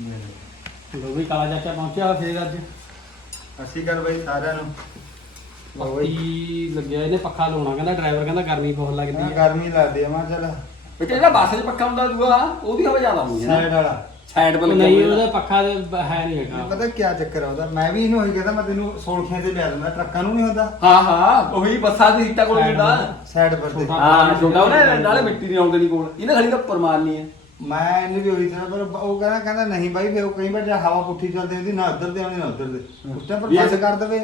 ਲੋ ਵੀ ਕਾਲਾ ਚਾਚਾ ਪਹੁੰਚਿਆ ਫੇਰ ਅੱਜ। ਅਸੀਂ ਕਰ ਬਈ ਸਾਰਿਆਂ ਨੂੰ। ਲਓ ਬਈ। ਪੱਕੀ ਲੱਗਿਆ ਇਹਨੇ ਪੱਖਾ ਲਾਉਣਾ ਕਹਿੰਦਾ ਡਰਾਈਵਰ ਕਹਿੰਦਾ ਗਰਮੀ ਬਹੁਤ ਲੱਗਦੀ ਨਾ ਹੈ। ਗਰਮੀ ਲੱਗਦੀ ਆ ਮਾ ਚੱਲ। ਵਿੱਚ ਜਿਹੜਾ ਬੱਸ 'ਚ ਪੱਖਾ ਹੁੰਦਾ ਦੂਆ ਉਹਦੀ ਹਵਾ ਜ਼ਿਆਦਾ ਹੁੰਦੀ ਹੈ ਸਾਈਡ ਵਾਲਾ। ਸਾਈਡ ਪਰ ਉਹ ਲੱਗਿਆ ਨਹੀਂ ਹੋਇਆ। ਉਹਦਾ ਪੱਖਾ ਤੇ ਬ- ਹੈ ਨਹੀਂ ਹੈਗਾ। ਪਤਾ ਕੀ ਚੱਕਰ ਆ ਉਹਦਾ? ਮੈਂ ਵੀ ਇਹਨੂੰ ਉਹੀ ਕਹਿੰਦਾ ਮੈਂ ਤੈਨੂੰ ਸੋਲਖੀਆਂ ਤੇ ਲਿਆ ਦਿੰਦਾ ਟਰੱਕਾਂ ਨੂੰ ਨਹੀਂ ਹੁੰਦਾ? ਹਾਂ ਹਾਂ ਉਹੀ ਬੱਸਾਂ ਦੀ ਸੀਟਾਂ ਕੋਲ ਹੁੰਦਾ। ਸਾਈਡ ਪਰ ਤੇ ਛੋਟਾ। ਹਾਂ ਛੋਟਾ ਉਹਨੇ ਨਾਲੇ ਮਿੱਟੀ ਨਹੀਂ ਆਉਂਦੀ ਨਹੀਂ ਕੋਲ। ਇਹਨੇ ਖੜੀ ਤਾਂ ਪਰਮਾਨਨੀ ਹੈ। ਮੈਂ ਇਹਨੂੰ ਵੀ ਉਹੀ ਤਰ੍ਹਾਂ ਪਰ ਉਹ ਕਹਿੰਦਾ ਕਹਿੰਦਾ ਨਹੀਂ ਬਾਈ ਫੇ ਉਹ ਕਈ ਵਾਰ ਜੇ ਹਵਾ ਪੁੱਠੀ ਚੱਲਦੀ ਹੁੰਦੀ ਨਾ ਉੱਧਰ ਦੇ ਆਉਣੀ ਨਾ ਉੱਧਰ ਦੇ ਉਸ ਟਾਈਮ ਪਰ ਇਹ ਬੰਦ ਕਰ ਦਵੇ।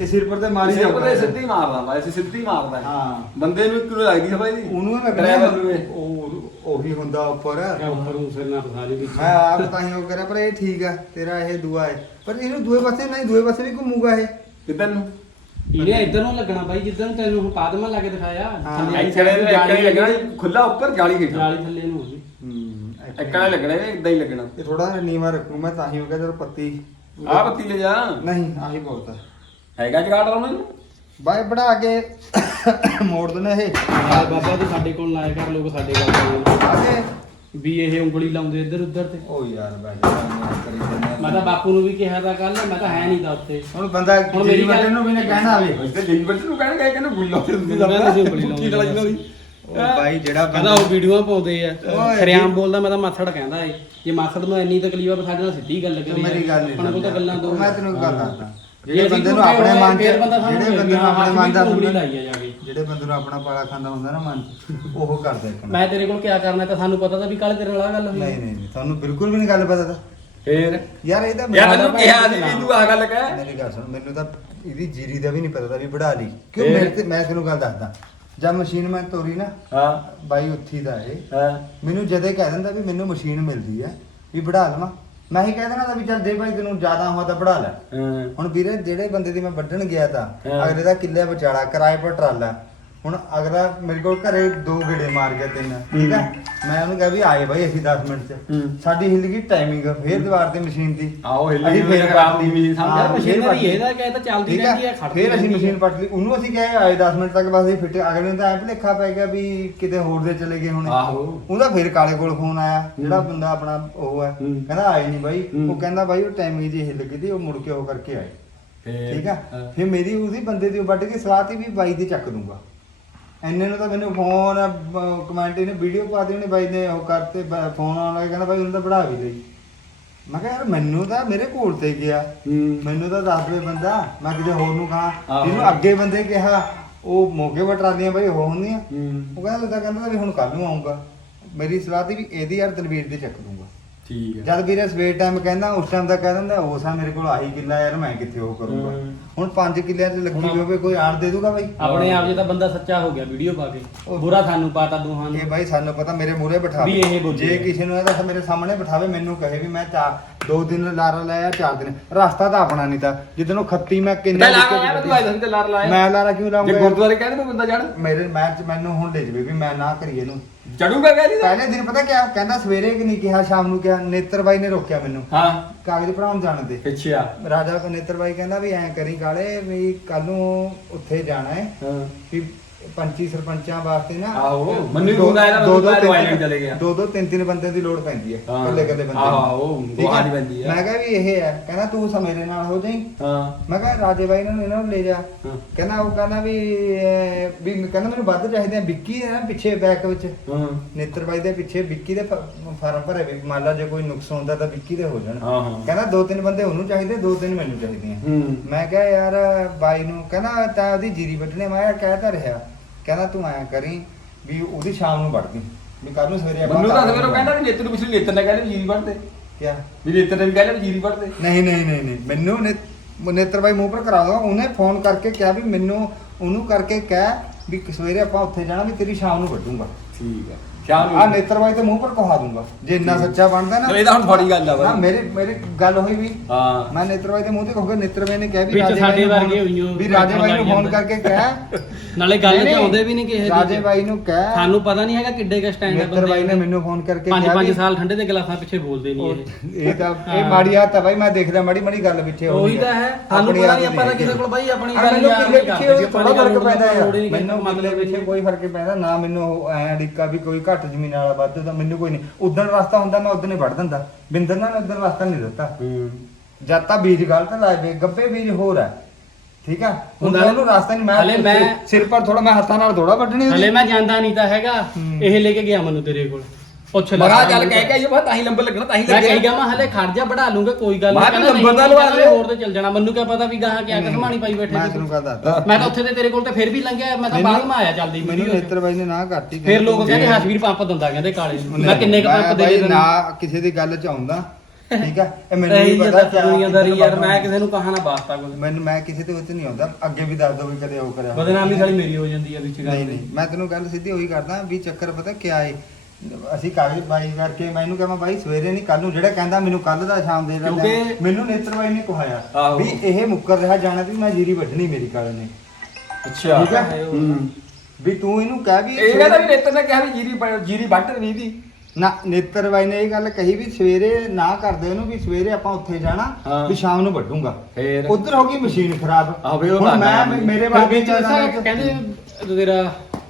ਇਹ ਸਿਰ ਪਰ ਤੇ ਮਾਰੀ ਸਿਰ ਜਾਊਗਾ। ਸਿੱਧੀ ਮਾਰਦਾ ਵਾ ਐਸੀ ਸਿੱਧੀ ਮਾਰਦਾ। ਹੈ। ਹਾਂ ਬੰਦੇ ਨੂੰ ਕਿਉਂ ਲੱਗਦੀ ਹਵਾ ਇਹਦੀ ਉਹਨੂੰ ਮੈਂ ਡਰਾਈਵਰ ਨੂੰ ਇਹ। ਉਹ ਉਹੀ ਹੁੰਦਾ ਉੱਪਰ। ਉੱਪਰ ਨੂੰ ਸਿਰ ਨਾਲ ਫਸਾ ਲਈ ਵਿੱਚ। ਮੈਂ ਆਪ ਤਾਂ ਹੀ ਉਹ ਕਰਿਆ ਪਰ ਇਹ ਠੀਕ ਆ ਤੇਰਾ ਇਹ ਦੁਆ ਹੈ ਪਰ ਇਹਨੂੰ ਦੂਏ ਪਾਸੇ ਨਹੀਂ ਦੂਏ ਪਾਸੇ ਵੀ ਘੁੰਮੂਗਾ ਇਹ। ਕਿੱਧਰ ਨੂੰ? ਇਹਨੇ ਇੱਧਰ ਨੂੰ ਲੱਗਣਾ ਬਾਈ ਜਿੱਧਰ ਨੂੰ ਤੈਨੂੰ ਹੁਣ ਪਾਦਮਾ ਲਾ ਕੇ ਦਿਖਾਇਆ। ਹਾਂ। ਥੱਲੇ ਇੱਥੇ ਨੇ ਇੱਕ ਹੀ ਲੱਗਣਾ। ਜਾਲੀ ਖੁੱਲਾ ਉੱਪਰ ਜਾਲੀ ਹੇਠਾਂ ਜਾਲੀ ਥੱਲੇ ਨੂੰ। ਨੇ ਲੱਗਣਾ ਇਹ ਇਦਾਂ ਹੀ ਲੱਗਣਾ। ਇਹ ਥੋੜਾ ਨੀਵਾ ਰੱਖੂ ਮੈਂ ਤਾਂ ਹੀ ਉਹ ਕਹਿੰਦਾ ਚਲੋ ਪੱਤੀ ਆਹ ਬੱਤੀ ਲੈ ਜਾ। ਨਹੀਂ ਆਹੀ ਬਹੁਤ ਹੈ ਹੈਗਾ ਜਗਾੜ ਲਾਉਣਾ? ਇਹਨੂੰ ਬਾਈ ਬਣਾ ਕੇ ਮੋੜ ਦੇਣਾ ਇਹ। ਆ ਬਾਬਾ ਤੂੰ ਸਾਡੇ ਕੋਲ ਲਾਇਆ ਕਰ ਲੋਕ ਸਾਡੇ ਕੋਲ ਆਗੇ ਵੀ ਇਹ ਉਂਗਲੀ ਲਾਉਂਦੇ ਇੱਧਰ ਉੱਧਰ ਤੇ। ਓ ਯਾਰ ਕਰੀ ਜਾਂਦੇ। ਮੈਂ ਤਾਂ ਬਾਪੂ ਨੂੰ ਵੀ ਕਿਹਾ ਤਾਂ ਕੱਲ ਮੈਂ ਤਾਂ ਹੈ ਨਹੀਂ ਦਾ ਉੱਤੇ ਹੁਣ ਬੰਦਾ ਹੁਣ ਮੇਰੀ ਗੱਲ- ਨੂੰ ਵੀ ਨਾ ਕਹਿਣਾ ਆਵੇ। ਇੱਥੇ ਜਈ ਬੱਚੇ ਨੂੰ ਕਹਿਣਗੇ ਕਹਿੰਦੇ ਗੁੱਲੀ ਤਾਂ ਉਂਗਲੀ ਲਾਉਂਦੇ ਕੀ ਲੜਾਈ ਲਾਉਂਦੀ ਉਹ ਬਾਈ ਜਿਹੜਾ ਕਹਿੰਦਾ ਉਹ ਵੀਡੀਓਆਂ ਪਾਉਂਦੇ ਆ। ਓਏ ਖਰਿਆਮ। ਬੋਲਦਾ ਮੈਂ ਤਾਂ ਮਾਥੜ ਕਹਿੰਦਾ ਏ। ਜੇ ਮਾਥੜ ਨੂੰ ਇੰਨੀ ਤਕਲੀਫ ਆ ਸਾਡੇ ਨਾਲ ਸਿੱਧੀ ਗੱਲ ਕਰੀ। ਮੇਰੀ ਗੱਲ ਨਹੀਂ ਹੁਣ ਕੋਲ ਤਾਂ ਗੱਲਾਂ ਦੋ ਮੈਂ ਤੈਨੂੰ ਇੱਕ ਗੱਲ ਦੱਸਦਾ। ਜੇ ਜਿਹੜੇ ਬੰਦੇ ਨੂੰ ਆਪਣੇ ਮਨ 'ਚ ਜਿਹੜੇ ਬੰਦੇ ਨੂੰ ਆਪਣੇ ਮਨ ਦਾ ਲਾਈ ਆ ਜਾ ਕੇ। ਜਿਹੜੇ ਬੰਦੇ ਨੂੰ ਆਪਣਾ ਪਾਲਾ ਖਾਂਦਾ ਹੁੰਦਾ ਨਾ ਮਨ 'ਚ, ਉਹ ਕਰਦਾ ਇੱਕ ਮੈਂ ਤੇਰੇ ਕੋਲ ਕਿਆ ਕਰਨਾ ਤਾਂ ਸਾਨੂੰ ਪਤਾ ਤਾਂ ਵੀ ਕੱਲ ਤੇਰੇ ਨਾਲ ਆ ਗੱਲ ਹੋਈ। ਨਹੀਂ ਨਹੀਂ ਨਹੀਂ ਤੁਹਾਨੂੰ ਬਿਲਕੁਲ ਵੀ ਨਹੀਂ ਗੱਲ ਪਤਾ ਤਾਂ। ਫੇਰ? ਯਾਰ ਇਹ ਤਾਂ ਯਾਰ ਤੈਨੂੰ ਭਾਈ ਕਿਹਾ ਸੀ। ਵੀ ਤੂੰ ਆਹ ਗੱਲ ਕਹਿ। ਮੇਰੀ ਗੱਲ ਸੁਣ ਮੈਨੂੰ ਤਾਂ ਇਹਦੀ ਜੀਰੀ ਦਾ ਵੀ ਨਹੀਂ ਪਤਾ ਤਾਂ ਵੀ ਵੜਾ ਲਈ। ਕਿਉਂ ਫੇਰ? ਮੇਰੇ ਤੇ ਮੈਂ ਤੈਨੂੰ ਗੱਲ ਦੱਸਦਾ। ਜਦ ਮਸ਼ੀਨ ਮੈਂ ਤੋਰੀ ਨਾ ਹਾਂ। ਬਾਈ ਉੱਥੀ ਦਾ ਇਹ। ਹਾਂ। ਮੈਨੂੰ ਜਦੇ ਕਹਿ ਦਿੰਦਾ ਵੀ ਮੈਨੂੰ ਮਸ਼ੀਨ ਮਿਲਦੀ ਆ ਵੀ ਵੜਾ ਲਵਾਂ। ਮੈਂ ਹੀ ਕਹਿ ਦੇਣਾ ਤਾਂ ਵੀ ਚੱਲ ਦੇ ਭਾਈ ਤੈਨੂੰ ਜ਼ਿਆਦਾ ਹੋਇਆ ਤਾਂ ਵੜਾ ਲੈ। ਹਾਂ। ਹੁਣ ਵੀਰੇ ਜਿਹੜੇ ਬੰਦੇ ਦੀ ਮੈਂ ਵੱਢਣ ਗਿਆ ਤਾਂ। ਅਗਲੇ ਦਾ ਕਿੱਲੇ ਵਿਚਾਲਾ ਕਿਰਾਏ ਪਰ ਟਰਾਲਾ। ਹੁਣ ਅਗਲਾ ਮੇਰੇ ਕੋਲ ਘਰੇ ਦੋ ਗੇੜੇ ਮਾਰ ਗਿਆ ਤਿੰਨ ਠੀਕ ਆ ਮੈਂ ਉਹਨੂੰ ਕਿਹਾ ਵੀ ਆਏ ਭਾਈ ਅਸੀਂ 10 ਮਿੰਟ ਚ। ਹੂੰ। ਸਾਡੀ ਹਿੱਲ ਗਈ ਟਾਈਮਿੰਗ ਫੇਰ ਦੀਵਾਰ ਤੇ ਮਸ਼ੀਨ ਦੀ। ਆਹੋ ਹਿੱਲ ਅਸੀਂ ਗਈ ਫੇਰ ਖਰਾਬ ਦੀ ਮਸ਼ੀਨ ਹਾਂ, ਸਮਝਿਆ ਮਸ਼ੀਨ ਫੇਰ ਦੀ ਇਹਦਾ ਕਹਿ ਤਾਂ ਚੱਲਦੀ ਰਹਿੰਦੀ ਆ ਖੜਦੀ ਫੇਰ ਅਸੀਂ। ਮਸ਼ੀਨ ਪੱਟ ਲਈ। ਉਹਨੂੰ ਅਸੀਂ ਕਹੇ ਆਏ 10 ਮਿੰਟ ਤੱਕ ਬਸ ਇਹ ਫਿੱਟ ਅਗਲੇ ਨੂੰ ਤਾਂ ਐ ਭਲੇਖਾ ਪੈ ਗਿਆ ਵੀ ਕਿਤੇ ਹੋਰ ਦੇ ਚਲੇ ਗਏ ਹੋਣੇ। ਉਹਦਾ ਫੇਰ ਕਾਲੇ ਕੋਲ ਫੋਨ ਆਇਆ ਜਿਹੜਾ ਬੰਦਾ ਆਪਣਾ ਉਹ ਹੈ। ਹੂੰ। ਕਹਿੰਦਾ ਆਏ ਨਹੀਂ ਬਾਈ। ਹੂੰ। ਉਹ ਕਹਿੰਦਾ ਬਾਈ ਉਹ ਟਾਈਮਿੰਗ ਜੀ ਹਿੱਲ ਗਈ ਤੀ ਉਹ ਮੁੜ ਕੇ ਉਹ ਕਰਕੇ ਆਏ। ਠੀਕ ਆ ਹਾਂ। ਫਿਰ ਮੇਰੀ ਉਹਦੀ ਬੰਦੇ ਦੀ ਵੱਢ ਕੇ ਸਲਾਹ ਤੀ ਵੀ ਬਾਈ ਦੇ ਚੱਕ ਦੂੰਗਾ। ਐਨੇ ਨੂੰ ਤਾਂ ਮੈਨੂੰ ਫੋਨ ਕਮੈਂਟ ਇਹਨੇ ਵੀਡੀਓ ਪਾ ਦਿੱਤੀ ਉਹਨੇ ਬਾਈ ਨੇ ਉਹ ਕਰਤੇ ਫੋਨ ਆਉਣ ਲੱਗਾ ਕਹਿੰਦਾ ਬਾਈ ਉਹਨੂੰ ਤਾਂ ਵੜਾ ਵੀ ਲਈ ਮੈਂ ਕਿਹਾ ਯਾਰ ਮੈਨੂੰ ਤਾਂ ਮੇਰੇ ਕੋਲ ਤੇ ਗਿਆ। ਹੂੰ। ਮੈਨੂੰ ਤਾਂ ਦੱਸ ਦੇ ਬੰਦਾ ਮੈਂ ਕਿਤੇ ਹੋਰ ਨੂੰ ਕਹਾ ਆਹੋ। ਜਿਹਨੂੰ ਅੱਗੇ ਬੰਦੇ ਕਿਹਾ ਉਹ ਮੋਗੇ ਵਟਰਾਦੀਆਂ ਬਾਈ ਉਹ ਹੁੰਦੀਆਂ। ਹੂੰ। ਉਹ ਕਹਿੰਦਾ ਲੱਗਾ ਕਹਿੰਦਾ ਵੀ ਹੁਣ ਕੱਲ ਨੂੰ ਆਉਂਗਾ ਮੇਰੀ ਸਲਾਹ ਤੀ ਵੀ ਇਹਦੀ ਯਾਰ ਦਲਵੀਰ ਦੇ ਚੱਕ ਠੀਕ ਹੈ। ਜਦ ਵੀਰੇ ਸਵੇਰ ਟਾਈਮ ਕਹਿੰਦਾ ਉਸ ਟਾਈਮ ਦਾ ਕਹਿ ਦਿੰਦਾ ਉਸ ਆ ਮੇਰੇ ਕੋਲ ਆਹੀ ਕਿੱਲਾ ਯਾਰ ਮੈਂ ਕਿੱਥੇ ਉਹ ਕਰੂੰਗਾ। ਹੁਣ 5 ਕਿੱਲਿਆਂ 'ਚ ਲੱਗੀ ਹੁਣ- ਹੋਵੇ ਕੋਈ ਆਣ ਦੇ ਦੂਗਾ ਬਾਈ? ਆਪਣੇ ਆਪ ਜੇ ਤਾਂ ਬੰਦਾ ਸੱਚਾ ਹੋ ਗਿਆ ਵੀਡੀਓ ਪਾ ਕੇ। ਉਹ- ਬੁਰਾ ਸਾਨੂੰ ਪਾਤਾ ਦੋਹਾਂ ਨੂੰ। ਇਹ ਬਾਈ ਸਾਨੂੰ ਪਤਾ ਮੇਰੇ ਮੂਹਰੇ ਬਿਠਾਵੇ ਵੀ ਇਹ ਜੇ ਹੈ। ਕਿਸੇ ਨੂੰ ਇਹਦਾ ਮੇਰੇ ਸਾਹਮਣੇ ਬਿਠਾਵੇ ਮੈਨੂੰ ਕਹੇ ਵੀ ਮੈਂ ਚਾਰ ਦੋ ਦਿਨ ਲਾਰਾ ਲਾਇਆ ਚਾਰ ਦਿਨ। ਰਸਤਾ ਤਾਂ ਆਪਣਾ ਨਹੀਂ ਤਾਂ। ਜਿੱਦਨ ਉਹ ਖੱਤੀ ਮੈਂ ਕਿੰਨੇ ਤੇ ਲਾ ਲਿਖ ਕੇ ਆਇਆ ਦਿੱਤੀ। ਤੂੰ ਆਇਆ ਤੇ ਲਾਰ ਲਾਇਆ। ਮੈਂ ਲਾਰਾ ਕਿਉਂ ਜੇ ਲਾਉਂਗਾ ਗੁਰਦੁਆਰੇ ਕਹਿੰਦੇ ਮੈਂ ਬੰਦਾ ਚੜ ਮੇਰੇ ਮੈਂ ਮੈਨੂੰ ਹੁਣ ਲੈ ਜਵੇ ਵੀ ਮੈਂ ਨਾ ਕਰੀਏ ਇਹਨੂੰ। ਚੜੂਗਾ ਕਹਿੰਦੀ ਪਹਿਲੇ ਦਿਨ ਪਤਾ ਕਿਆ? ਕਹਿੰਦਾ ਸਵੇਰੇ ਕਿ ਨਹੀਂ ਕਿਹਾ ਸ਼ਾਮ ਨੂੰ ਕਿਹਾ ਨੇਤਰ ਬਾਈ ਨੇ ਰੋਕਿਆ ਮੈਨੂੰ। ਹਾਂ। ਕਾਗਜ਼ ਭਰਾਉਣ ਜਾਣ ਦੇ ਆ ਰਾਜਾ ਕਨੇਤਰ ਬਾਈ ਕਹਿੰਦਾ ਵੀ ਐਂ ਕਰੀ ਕਾਲੇ ਵੀ ਕੱਲ ਨੂੰ ਉੱਥੇ ਜਾਣਾ ਹੈ। ਹਾਂ। ਵੀ ਪੰਚੀ ਸਰਪੰਚਾਂ ਵਾਸਤੇ ਨਾ ਆਹੋ, ਮੈਨੂੰ ਵੀ ਦੋ- ਮੈਂ ਦੋ- ਤਿੰਨ- ਆਇਲੈਂਡ ਚਲੇ ਗਿਆ। ਦੋ ਦੋ ਤਿੰਨ ਤਿੰਨ ਬੰਦੇ ਦੀ ਲੋੜ ਪੈਂਦੀ ਹੈ ਹਾਂ। ਕੱਲੇ ਕੱਲੇ ਬੰਦੇ ਆਹੋ, ਠੀਕ ਹੈ? ਦੀ ਪੈਂਦੀ ਹੈ। ਮੈਂ ਕਿਹਾ ਵੀ ਇਹ ਹੈ ਕਹਿੰਦਾ ਤੂੰ ਸਾ ਮੇਰੇ ਨਾਲ ਹੋ ਜਾਈਂ। ਹਾਂ। ਮੈਂ ਕਿਹਾ ਰਾਜੇ ਬਾਈ ਨੂੰ ਇਹਨਾਂ ਨੂੰ ਲੈ ਜਾ। ਹਾਂ। ਕਹਿੰਦਾ ਉਹ ਕਹਿੰਦਾ ਵੀ ਅਹ, ਵੀ ਕਹਿੰਦਾ ਮੈਨੂੰ ਵੱਧ ਚਾਹੀਦੇ ਆ ਵਿੱਕੀ ਹੈ ਨਾ ਪਿੱਛੇ ਬੈਕ ਵਿੱਚ। ਹਾਂ। ਨੇਤਰ ਬਾਈ ਦੇ ਪਿੱਛੇ ਵਿੱਕੀ ਦੇ ਫ- ਫਾਰਮ ਭਰੇ ਵੀ ਮੰਨ ਲਾ ਜੇ ਕੋਈ ਨੁਕਸ ਹੁੰਦਾ ਤਾਂ ਵਿੱਕੀ ਦੇ ਹੋ ਜਾਣ। ਹਾਂ ਹਾਂ। ਕਹਿੰਦਾ ਦੋ ਤਿੰਨ ਬੰਦੇ ਉਹਨੂੰ ਚਾਹੀਦੇ ਦੋ ਤਿੰਨ ਮੈਨੂੰ ਚਾਹੀਦੇ ਆ। ਹੂੰ। ਮੈਂ ਕਿਹਾ ਯਾਰ ਬਾਈ ਨੂੰ ਕਹਿੰਦਾ ਤਾਂ ਉਹਦੀ ਜੀਰੀ ਵੱਢਣੇ ਮੈਂ ਕਿਹਾ ਕਹਿ ਤਾਂ ਰਿਹਾ। ਕਹਿੰਦਾ ਤੂੰ ਐਂ ਕਰੀ ਵੀ ਉਹਦੀ ਸ਼ਾਮ ਨੂੰ ਵੱਢਦੀ ਵੀ ਕੱਲ ਨੂੰ ਸਵੇਰੇ ਮੈਨੂੰ ਤਾਂ ਸਵੇਰੋਂ ਕਹਿੰਦਾ ਵੀ ਨੇਤਰ ਨੂੰ ਪਿਛਲੀ ਨੇਤਰ ਨੇ ਕਹਿੰਦੇ ਜੀਰੀ ਵੜਦੇ ਕਿਆ? ਵੀ ਨੇਤਰ ਨੇ ਵੀ ਕਹਿੰਦੇ ਜੀਰੀ ਵੜਦੇ ਨਹੀਂ ਨਹੀਂ ਨਹੀਂ ਨਹੀਂ। ਮੈਨੂੰ ਨੇ ਨੇਤਰ ਬਾਈ ਮੂੰਹ ਪਰ ਕਰਾ ਦੂੰਗਾ ਉਹਨੇ ਫੋਨ ਕਰਕੇ ਕਿਹਾ ਵੀ ਮੈਨੂੰ ਉਹਨੂੰ ਕਰਕੇ ਕਹਿ ਵੀ ਸਵੇਰੇ ਆਪਾਂ ਉੱਥੇ ਜਾਣਾ ਵੀ ਤੇਰੀ ਸ਼ਾਮ ਨੂੰ ਵੱਢੂੰਗਾ। ਠੀਕ ਹੈ। ਸ਼ਾਮ ਨੂੰ ਆ ਨੇਤਰ ਬਾਈ ਤੇ ਮੂੰਹ ਪਰ ਕਹਾ ਦੂੰਗਾ। ਜੇ ਇੰਨਾ ਸੱਚਾ ਬਣਦਾ ਨਾ ਚਲੋ ਇਹ ਤਾਂ ਹੁਣ ਥੋੜੀ ਗੱਲ ਆ ਨਾ ਬਾਈ ਮੇਰੇ ਮੇਰੇ ਗੱਲ ਹੋਈ ਵੀ। ਹਾਂ। ਮੈਂ ਨੇਤਰ ਬਾਈ ਦੇ ਮੂੰਹ ਤੇ ਕਹੂੰਗਾ ਨੇਤਰ ਬਾਈ ਨੇ ਕਿਹਾ ਵੀ ਵਿੱਚ ਰਾਜੇ ਸਾਡੇ ਬਾਈ ਨੂੰ ਵਰਗੇ ਫੋਨ- ਹੋਈਓ, ਵੀ ਰਾਜੇ ਬਾਈ ਨੂੰ ਫੋਨ ਕਰਕੇ ਕਹਿ। ਨਾਲੇ ਗੱਲ ਤੇ ਆਉਂਦੇ ਵੀ ਨਹੀਂ ਕਿਸੇ ਦੀ। ਰਾਜੇ ਬਾਈ ਨੂੰ ਕਹਿ। ਸਾਨੂੰ ਪਤਾ ਨਹੀਂ ਹੈਗਾ ਕਿੱਡੇ ਕ ਸਟੈਂਡ ਹੈ ਨੇਤਰ ਬਾਈ ਨੇ ਮੈਨੂੰ ਫੋਨ ਕਰਕੇ ਪੰਜ ਕਿਹਾ ਪੰਜ ਸਾਲ ਠੰਡੇ ਦੇ ਗਲਾਸਾਂ ਪਿੱਛੇ ਬੋਲਦੇ ਨਹੀਂ ਉਹ- ਇਹ ਇਹ ਤਾਂ ਇਹ ਹਾਂ। ਮਾੜੀ ਹੱਥ ਆ ਬਾਈ ਮੈਂ ਦੇਖਦਾ ਮਾੜੀ ਮਾੜੀ ਗੱਲ ਪਿੱਛੇ ਹੋ ਉਹੀ ਤਾਂ ਹੈ। ਸਾਨੂੰ ਪਤਾ ਨਹੀਂ ਆਪਾਂ ਤਾਂ। ਕਿਸੇ ਕੋਲ ਬਾਈ ਆਪਣੀ ਆ ਗੱਲ ਮੈਨੂੰ ਕਿੱਲੇ ਨਹੀਂ ਪਿੱਛੇ ਥੋੜਾ ਫ਼ਰਕ ਪੈਂਦਾ ਹੀ ਹੈ ਮੈਨੂੰ ਮਤਲਬ ਪਿੱਛੇ ਕੋਈ ਫ਼ਰਕ ਪੈਂਦਾ ਨਾ ਮੈਨੂੰ ਐ ਡਿੱਕਾ ਵੀ ਕੋਈ ਘੱਟ ਘੱਟ ਜ਼ਮੀਨ ਵਾਲਾ ਵੱਧ ਦਾ ਮੈਨੂੰ ਕੋਈ ਨਹੀਂ। ਉਦੋਂ ਰਸਤਾ ਹੁੰਦਾ ਮੈਂ ਉਦੋਂ ਹੀ ਵੜ ਦਿੰਦਾ। ਬਿੰਦਰ ਨਾਲ ਉਦੋਂ ਰਸਤਾ ਨਹੀਂ ਦਿੱਤਾ। ਹੂੰ। ਜਦ ਤਾਂ ਬੀਜ ਗਲਤ ਲਾਏ ਵੇ ਗੱਬੇ ਬੀਜ ਹੋਰ ਹੈ। ਠੀਕ ਆ? ਹੁੰਦਾ ਹੁੰਦਾ ਉਹਨੂੰ ਰਸਤਾ ਨਹੀਂ ਹਲੇ ਮੈਂ ਮੈਂ- ਸਿਰ ਪਰ ਥੋੜਾ ਮੈਂ ਹੱਥਾਂ ਨਾਲ ਥੋੜਾ ਵੱਢਣੀ ਹਲੇ ਮੈਂ ਜਾਂਦਾ ਨਹੀਂ ਤਾਂ ਹੈਗਾ। ਇਹ ਲੈ ਕੇ ਗਿਆ ਮੈਨੂੰ ਤੇਰੇ ਕੋਲ। ਪੁੱਛ ਲੈ ਮਗਾ ਚੱਲ ਕਹਿ ਕੇ ਆਈਏ ਬਾ ਤਾਂ ਹੀ ਨੰਬਰ ਲੱਗਣਾ ਤਾਂ ਹੀ ਮੈਂ ਕਹੀ ਗਿਆ ਮੈਂ ਹਲੇ ਖੜ ਜਾ ਬੜਾ ਲੂੰਗਾ ਕੋਈ ਗੱਲ ਮੈਂ ਵੀ ਕਹਿੰਦਾ ਨੰਬਰ ਤਾਂ ਨਹੀਂ, ਲਵਾ ਲਿਓ। ਹੋਰ ਤੇ ਚੱਲ ਜਾਣਾ ਮੈਨੂੰ ਕਿਆ ਪਤਾ ਵੀ ਗਾਹਾਂ ਕਿਆ ਕਸਮਾਣੀ ਪਾਈ ਬੈਠੇ ਮੈਂ ਸੀ ਤੈਨੂੰ। ਕਹਦਾ ਮੈਂ ਤਾਂ ਉੱਥੇ ਤੇ ਤੇਰੇ ਕੋਲ ਤੇ ਫਿਰ ਵੀ ਲੰਘਿਆ ਮੈਂ ਤਾਂ ਬਾਹਰ ਹੀ ਆਇਆ ਚੱਲਦੀ ਮੈਨੂੰ ਵੀਡੀਓ ਨੇਤਰ ਬਾਈ ਨੇ ਨਾ ਕਰਤੀ ਫਿਰ ਲੋਕ ਕਹਿੰਦੇ ਹਸਵੀਰ ਪੰਪ ਦਿੰਦਾ ਕਹਿੰਦੇ ਕਾਲੇ ਨੂੰ। ਮੈਂ ਕਿੰਨੇ ਕ ਪੰਪ ਦੇ ਬਾਈ ਦੇ ਨਾ ਕਿਸੇ ਦੀ ਗੱਲ ਚ ਆਉਂਦਾ ਠੀਕ ਆ? ਇਹ ਮੈਨੂੰ ਨਹੀਂ ਨਹੀਂ ਪਤਾ ਕਿਆ ਦੁਨੀਆਦਾਰੀ ਯਾਰ ਮੈਂ ਕਿਸੇ ਨੂੰ ਕਹਾ ਨਾ ਵਾਸਤਾ ਕੁਝ ਮੈਨੂੰ ਮੈਂ ਕਿਸੇ ਦੇ ਉੱਤੇ ਨਹੀਂ ਆਉਂਦਾ ਅੱਗੇ ਵੀ ਦੱਸ ਦੋ ਵੀ ਕਦੇ ਉਹ ਕਰਿਆ। ਬਦਨਾਮੀ ਸਾਲੀ ਮੇਰੀ ਹੋ ਜਾਂਦੀ ਆ ਵਿੱਚ ਗੱਲ ਨਹੀਂ ਨਹੀਂ ਮੈਂ ਤੈਨੂੰ ਗੱਲ ਸਿੱਧੀ ਉਹੀ ਕਰਦਾ ਵੀ ਚੱਕਰ ਪਤਾ ਕਿਆ ਏ? ਅਸੀਂ ਕਾਗਜ਼ ਬਾਈ ਕਰਕੇ ਮੈਂ ਇਹਨੂੰ ਕਹਾਂ ਬਾਈ ਸਵੇਰੇ ਨਹੀਂ ਕੱਲ ਨੂੰ ਜਿਹੜਾ ਕਹਿੰਦਾ ਮੈਨੂੰ ਕੱਲ ਦਾ ਸ਼ਾਮ ਦੇ ਦਿੰਦਾ ਕਿਉਂਕਿ- ਮੈਨੂੰ ਨੇਤਰ ਬਾਈ ਨੇ ਕਹਾਇਆ ਆਹੋ। ਵੀ ਇਹ ਮੁੱਕਰ ਰਿਹਾ ਜਾਣਾ ਵੀ ਮੈਂ ਜੀਰੀ ਵੱਢਣੀ ਮੇਰੀ ਕਾਲ ਨੇ। ਅੱਛਾ। ਠੀਕ ਹੂੰ। ਵੀ ਤੂੰ ਇਹਨੂੰ ਕਹਿ ਵੀ ਇਹ ਕਹਿੰਦਾ ਵੀ ਨੇਤਰ ਨੇ ਕਿਹਾ ਵੀ ਜੀਰੀ ਬ- ਜੀਰੀ ਵੱਢ ਨਹੀਂ ਦੀ ਨਾ ਨੇਤਰ ਬਾਈ ਨੇ ਇਹ ਗੱਲ ਕਹੀ ਵੀ ਸਵੇਰੇ ਨਾ ਕਰਦੇ ਉਹਨੂੰ ਵੀ ਸਵੇਰੇ ਆਪਾਂ ਉੱਥੇ ਜਾਣਾ ਹਾਂ। ਵੀ ਸ਼ਾਮ ਨੂੰ ਵੱਢੂਗਾ। ਫੇਰ? ਉਧਰ ਹੋ ਗਈ ਮਸ਼ੀਨ ਖਰਾਬ। ਵੀ ਉਹ ਹੁਣ ਮੈਂ ਹੈ। ਮੇਰੇ ਬਾਕੀ ਦੱਸਾਂ ਕਹਿੰਦੇ ਤੇਰਾ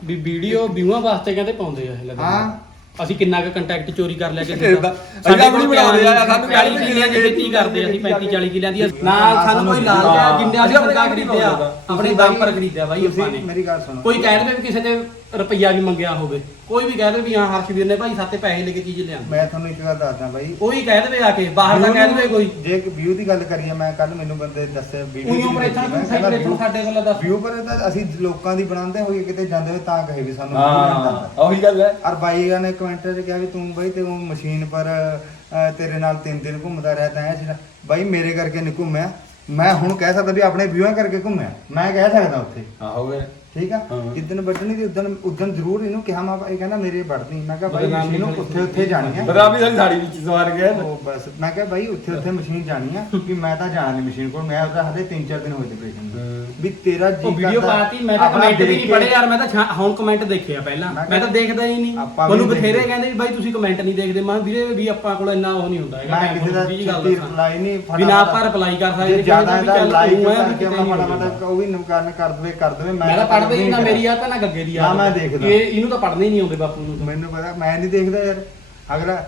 ਵੀ ਵੀਡੀਓ ਵਿਊਆਂ ਵਾਸਤੇ ਕਹਿੰਦੇ ਪਾਉਂਦੇ ਆ ਇਹ ਲੱਗਦਾ ਹਾਂ। ਅਸੀਂ ਕਿੰਨਾ ਕੁ ਕੰਟੈਕਟ ਚੋਰੀ ਕਰ ਲਿਆ ਕਿਸੇ ਅਸੀਂ ਤਾਂ ਆਪਣੀ ਬਣਾਉਂਦੇ ਆ, ਸਾਨੂੰ 40 ਕਿੱਲਿਆਂ ਦੀ ਖੇਤੀ ਕਰਦੇ ਅਸੀਂ 35 40 ਕਿੱਲਿਆਂ ਦੀ। ਨਾਲ ਸਾਨੂੰ ਕੋਈ ਲਾਲਚ ਆ ਹਾਂ। ਜਿੰਨੇ ਅਸੀਂ ਆਪਣੇ ਖਰੀਦਿਆ ਦਮ ਪਰ ਖਰੀਦਿਆ ਬਾਈ ਆਪਾਂ ਨੇ। ਮੇਰੀ ਗੱਲ ਸੁਣੋ। ਕੋਈ ਕਹਿ ਦੇਵੇ ਵੀ ਕਿਸੇ ਤੇ ਰੁਪਈਆ ਵੀ ਮੰਗਿਆ ਹੋਵੇ। ਕੋਈ ਵੀ ਕਹਿ ਦੇਵੇ ਵੀ ਹਾਂ ਹਰਸ਼ਵੀਰ ਨੇ ਭਾਈ ਸਾਤੇ ਪੈਸੇ ਲੈ ਕੇ ਚੀਜ਼ ਲਿਆਂਦੀ। ਮੈਂ ਤੁਹਾਨੂੰ ਇੱਕ ਗੱਲ ਦੱਸਦਾ ਬਾਈ। ਕੋਈ ਕਹਿ ਦੇਵੇ ਆ ਕੇ ਬਾਹਰ ਦਾ ਕਹਿ ਦੇਵੇ ਕੋਈ। ਜੇ ਕਿ ਵਿਊ ਦੀ ਗੱਲ ਕਰੀਏ ਮੈਂ ਕੱਲ ਮੈਨੂੰ ਬੰਦੇ ਦੱਸੇ ਵੀਡੀਓ ਉਈਓ ਪਰ ਇੱਥਾਂ ਕੋਈ ਸੈਲੀਬ੍ਰੇਟ ਸਾਡੇ ਕੋਲ ਦੱਸ। ਵਿਊ ਪਰ ਤਾਂ ਅਸੀਂ ਲੋਕਾਂ ਦੀ ਬਣਾਉਂਦੇ ਹੋਈਏ ਕਿਤੇ ਜਾਂਦੇ ਹੋਏ ਤਾਂ ਕਹੇ ਵੀ ਸਾਨੂੰ ਹਾਂ। ਉਹੀ ਗੱਲ ਹੈ। ਔਰ ਬਾਈ ਨੇ ਕਮੈਂਟ 'ਚ ਕਿਹਾ ਵੀ ਤੂੰ ਬਾਈ ਤੇ ਉਹ ਮਸ਼ੀਨ ਪਰ ਤੇਰੇ ਨਾਲ ਤਿੰਨ ਦਿਨ ਘੁੰਮਦਾ ਰਹਿਤਾ ਹੈ ਸੀ ਬਾਈ ਮੇਰੇ ਕਰਕੇ ਨਹੀਂ ਘੁੰਮਿਆ। ਮੈਂ ਹੁਣ ਕਹਿ ਸਕਦਾ ਵੀ ਆਪਣੇ ਵਿਊਆਂ ਕਰਕੇ ਘੁੰਮਿਆ। ਮੈਂ ਕਹਿ ਸਕਦਾ ਉੱਥੇ। ਆਹੋ ਵੇ ਠੀਕ ਆ? ਹਾਂ। ਜਿੱਦਣ ਵੱਢਣੀ ਦੀ ਉਦਣ ਉਦਣ ਜ਼ਰੂਰ ਇਹਨੂੰ ਕਿਹਾ ਮੈਂ ਇਹ ਕਹਿੰਦਾ ਮੇਰੇ ਵੱਢਣੀ। ਮੈਂ ਕਿਹਾ ਬਾਈ ਬਦਨਾਮੀ ਮਸ਼ੀਨ ਨੂੰ ਉੱਥੇ ਉੱਥੇ ਜਾਣੀ ਹੈ ਬਰਾ ਵੀ ਸਾਡੀ ਸਾੜੀ ਵਿੱਚ ਸਵਾਰ ਗਿਆ। ਉਹ ਬਸ। ਮੈਂ ਕਿਹਾ ਬਾਈ ਉੱਥੇ ਉੱਥੇ ਮਸ਼ੀਨ ਜਾਣੀ ਆ ਕਿ ਮੈਂ ਤਾਂ ਜਾਣਾ ਨਹੀਂ ਮਸ਼ੀਨ ਕੋਲ। ਮੈਂ ਉਹਦਾ ਹਲੇ 3-4 ਦਿਨ ਹੋਏ ਤੇ ਆਪਰੇਸ਼ਨ ਨੂੰ ਹੂੰ। ਵੀ ਤੇਰਾ ਜੀ ਉਹ ਵੀਡੀਓ ਕਰਦਾ ਪਾਤੀ ਮੈਂ ਤਾਂ ਕਮੈਂਟ ਵੀ ਨਹੀਂ ਪੜ੍ਹੇ ਯਾਰ ਮੈਂ ਤਾਂ ਹੁਣ ਕਮੈਂਟ ਦੇਖਿਆ ਪਹਿਲਾਂ। ਮੈਂ ਤਾਂ ਦੇਖਦਾ ਹੀ ਨਹੀਂ। ਮੈਨੂੰ। ਬਥੇਰੇ ਕਹਿੰਦੇ ਵੀ ਬਾਈ ਤੁਸੀਂ ਕਮੈਂਟ ਨਹੀਂ ਦੇਖਦੇ। ਮੈਂ ਵੀਰੇ ਵੀ ਆਪਾਂ ਕੋਲ ਇੰਨਾ ਉਹ ਨਹੀਂ ਹੁੰਦਾ। ਹੈਗਾ ਮੈਂ ਕਿਸੇ ਦਾ। ਰਿਪਲਾਈ ਨਹੀਂ ਵੀ ਨਾ ਆਪਾਂ ਰਿਪਲਾਈ ਕਰ ਸਕਦੇ ਜ਼ਿਆਦਾ ਇਹਦਾ ਲਾਈਕ ਹੈ ਕਰਕੇ ਮੈਂ ਹੁੰਦਾ। ਉਹ ਵੀ ਨਮਕਾਰ ਕਰ ਦਵੇ ਕਰ ਦਵੇ ਮੈਂ ਤਾਂ ਹੀ ਨਾ ਮੇਰੀ ਆ ਤਾਂ ਨਾ ਗੱਗੇ ਦੀ ਆ। ਨਾ ਮੈਂ ਦੇਖਦਾ। ਇਹ ਇਹਨੂੰ ਤਾਂ ਪੜ੍ਹਨੇ ਹੀ ਨਹੀਂ ਆਉਂਦੇ ਬਾਪੂ ਨੂੰ ਤਾਂ। ਮੈਨੂੰ ਪਤਾ ਮੈਂ ਨਹੀਂ ਦੇਖਦਾ ਯਾਰ। ਅਗਲਾ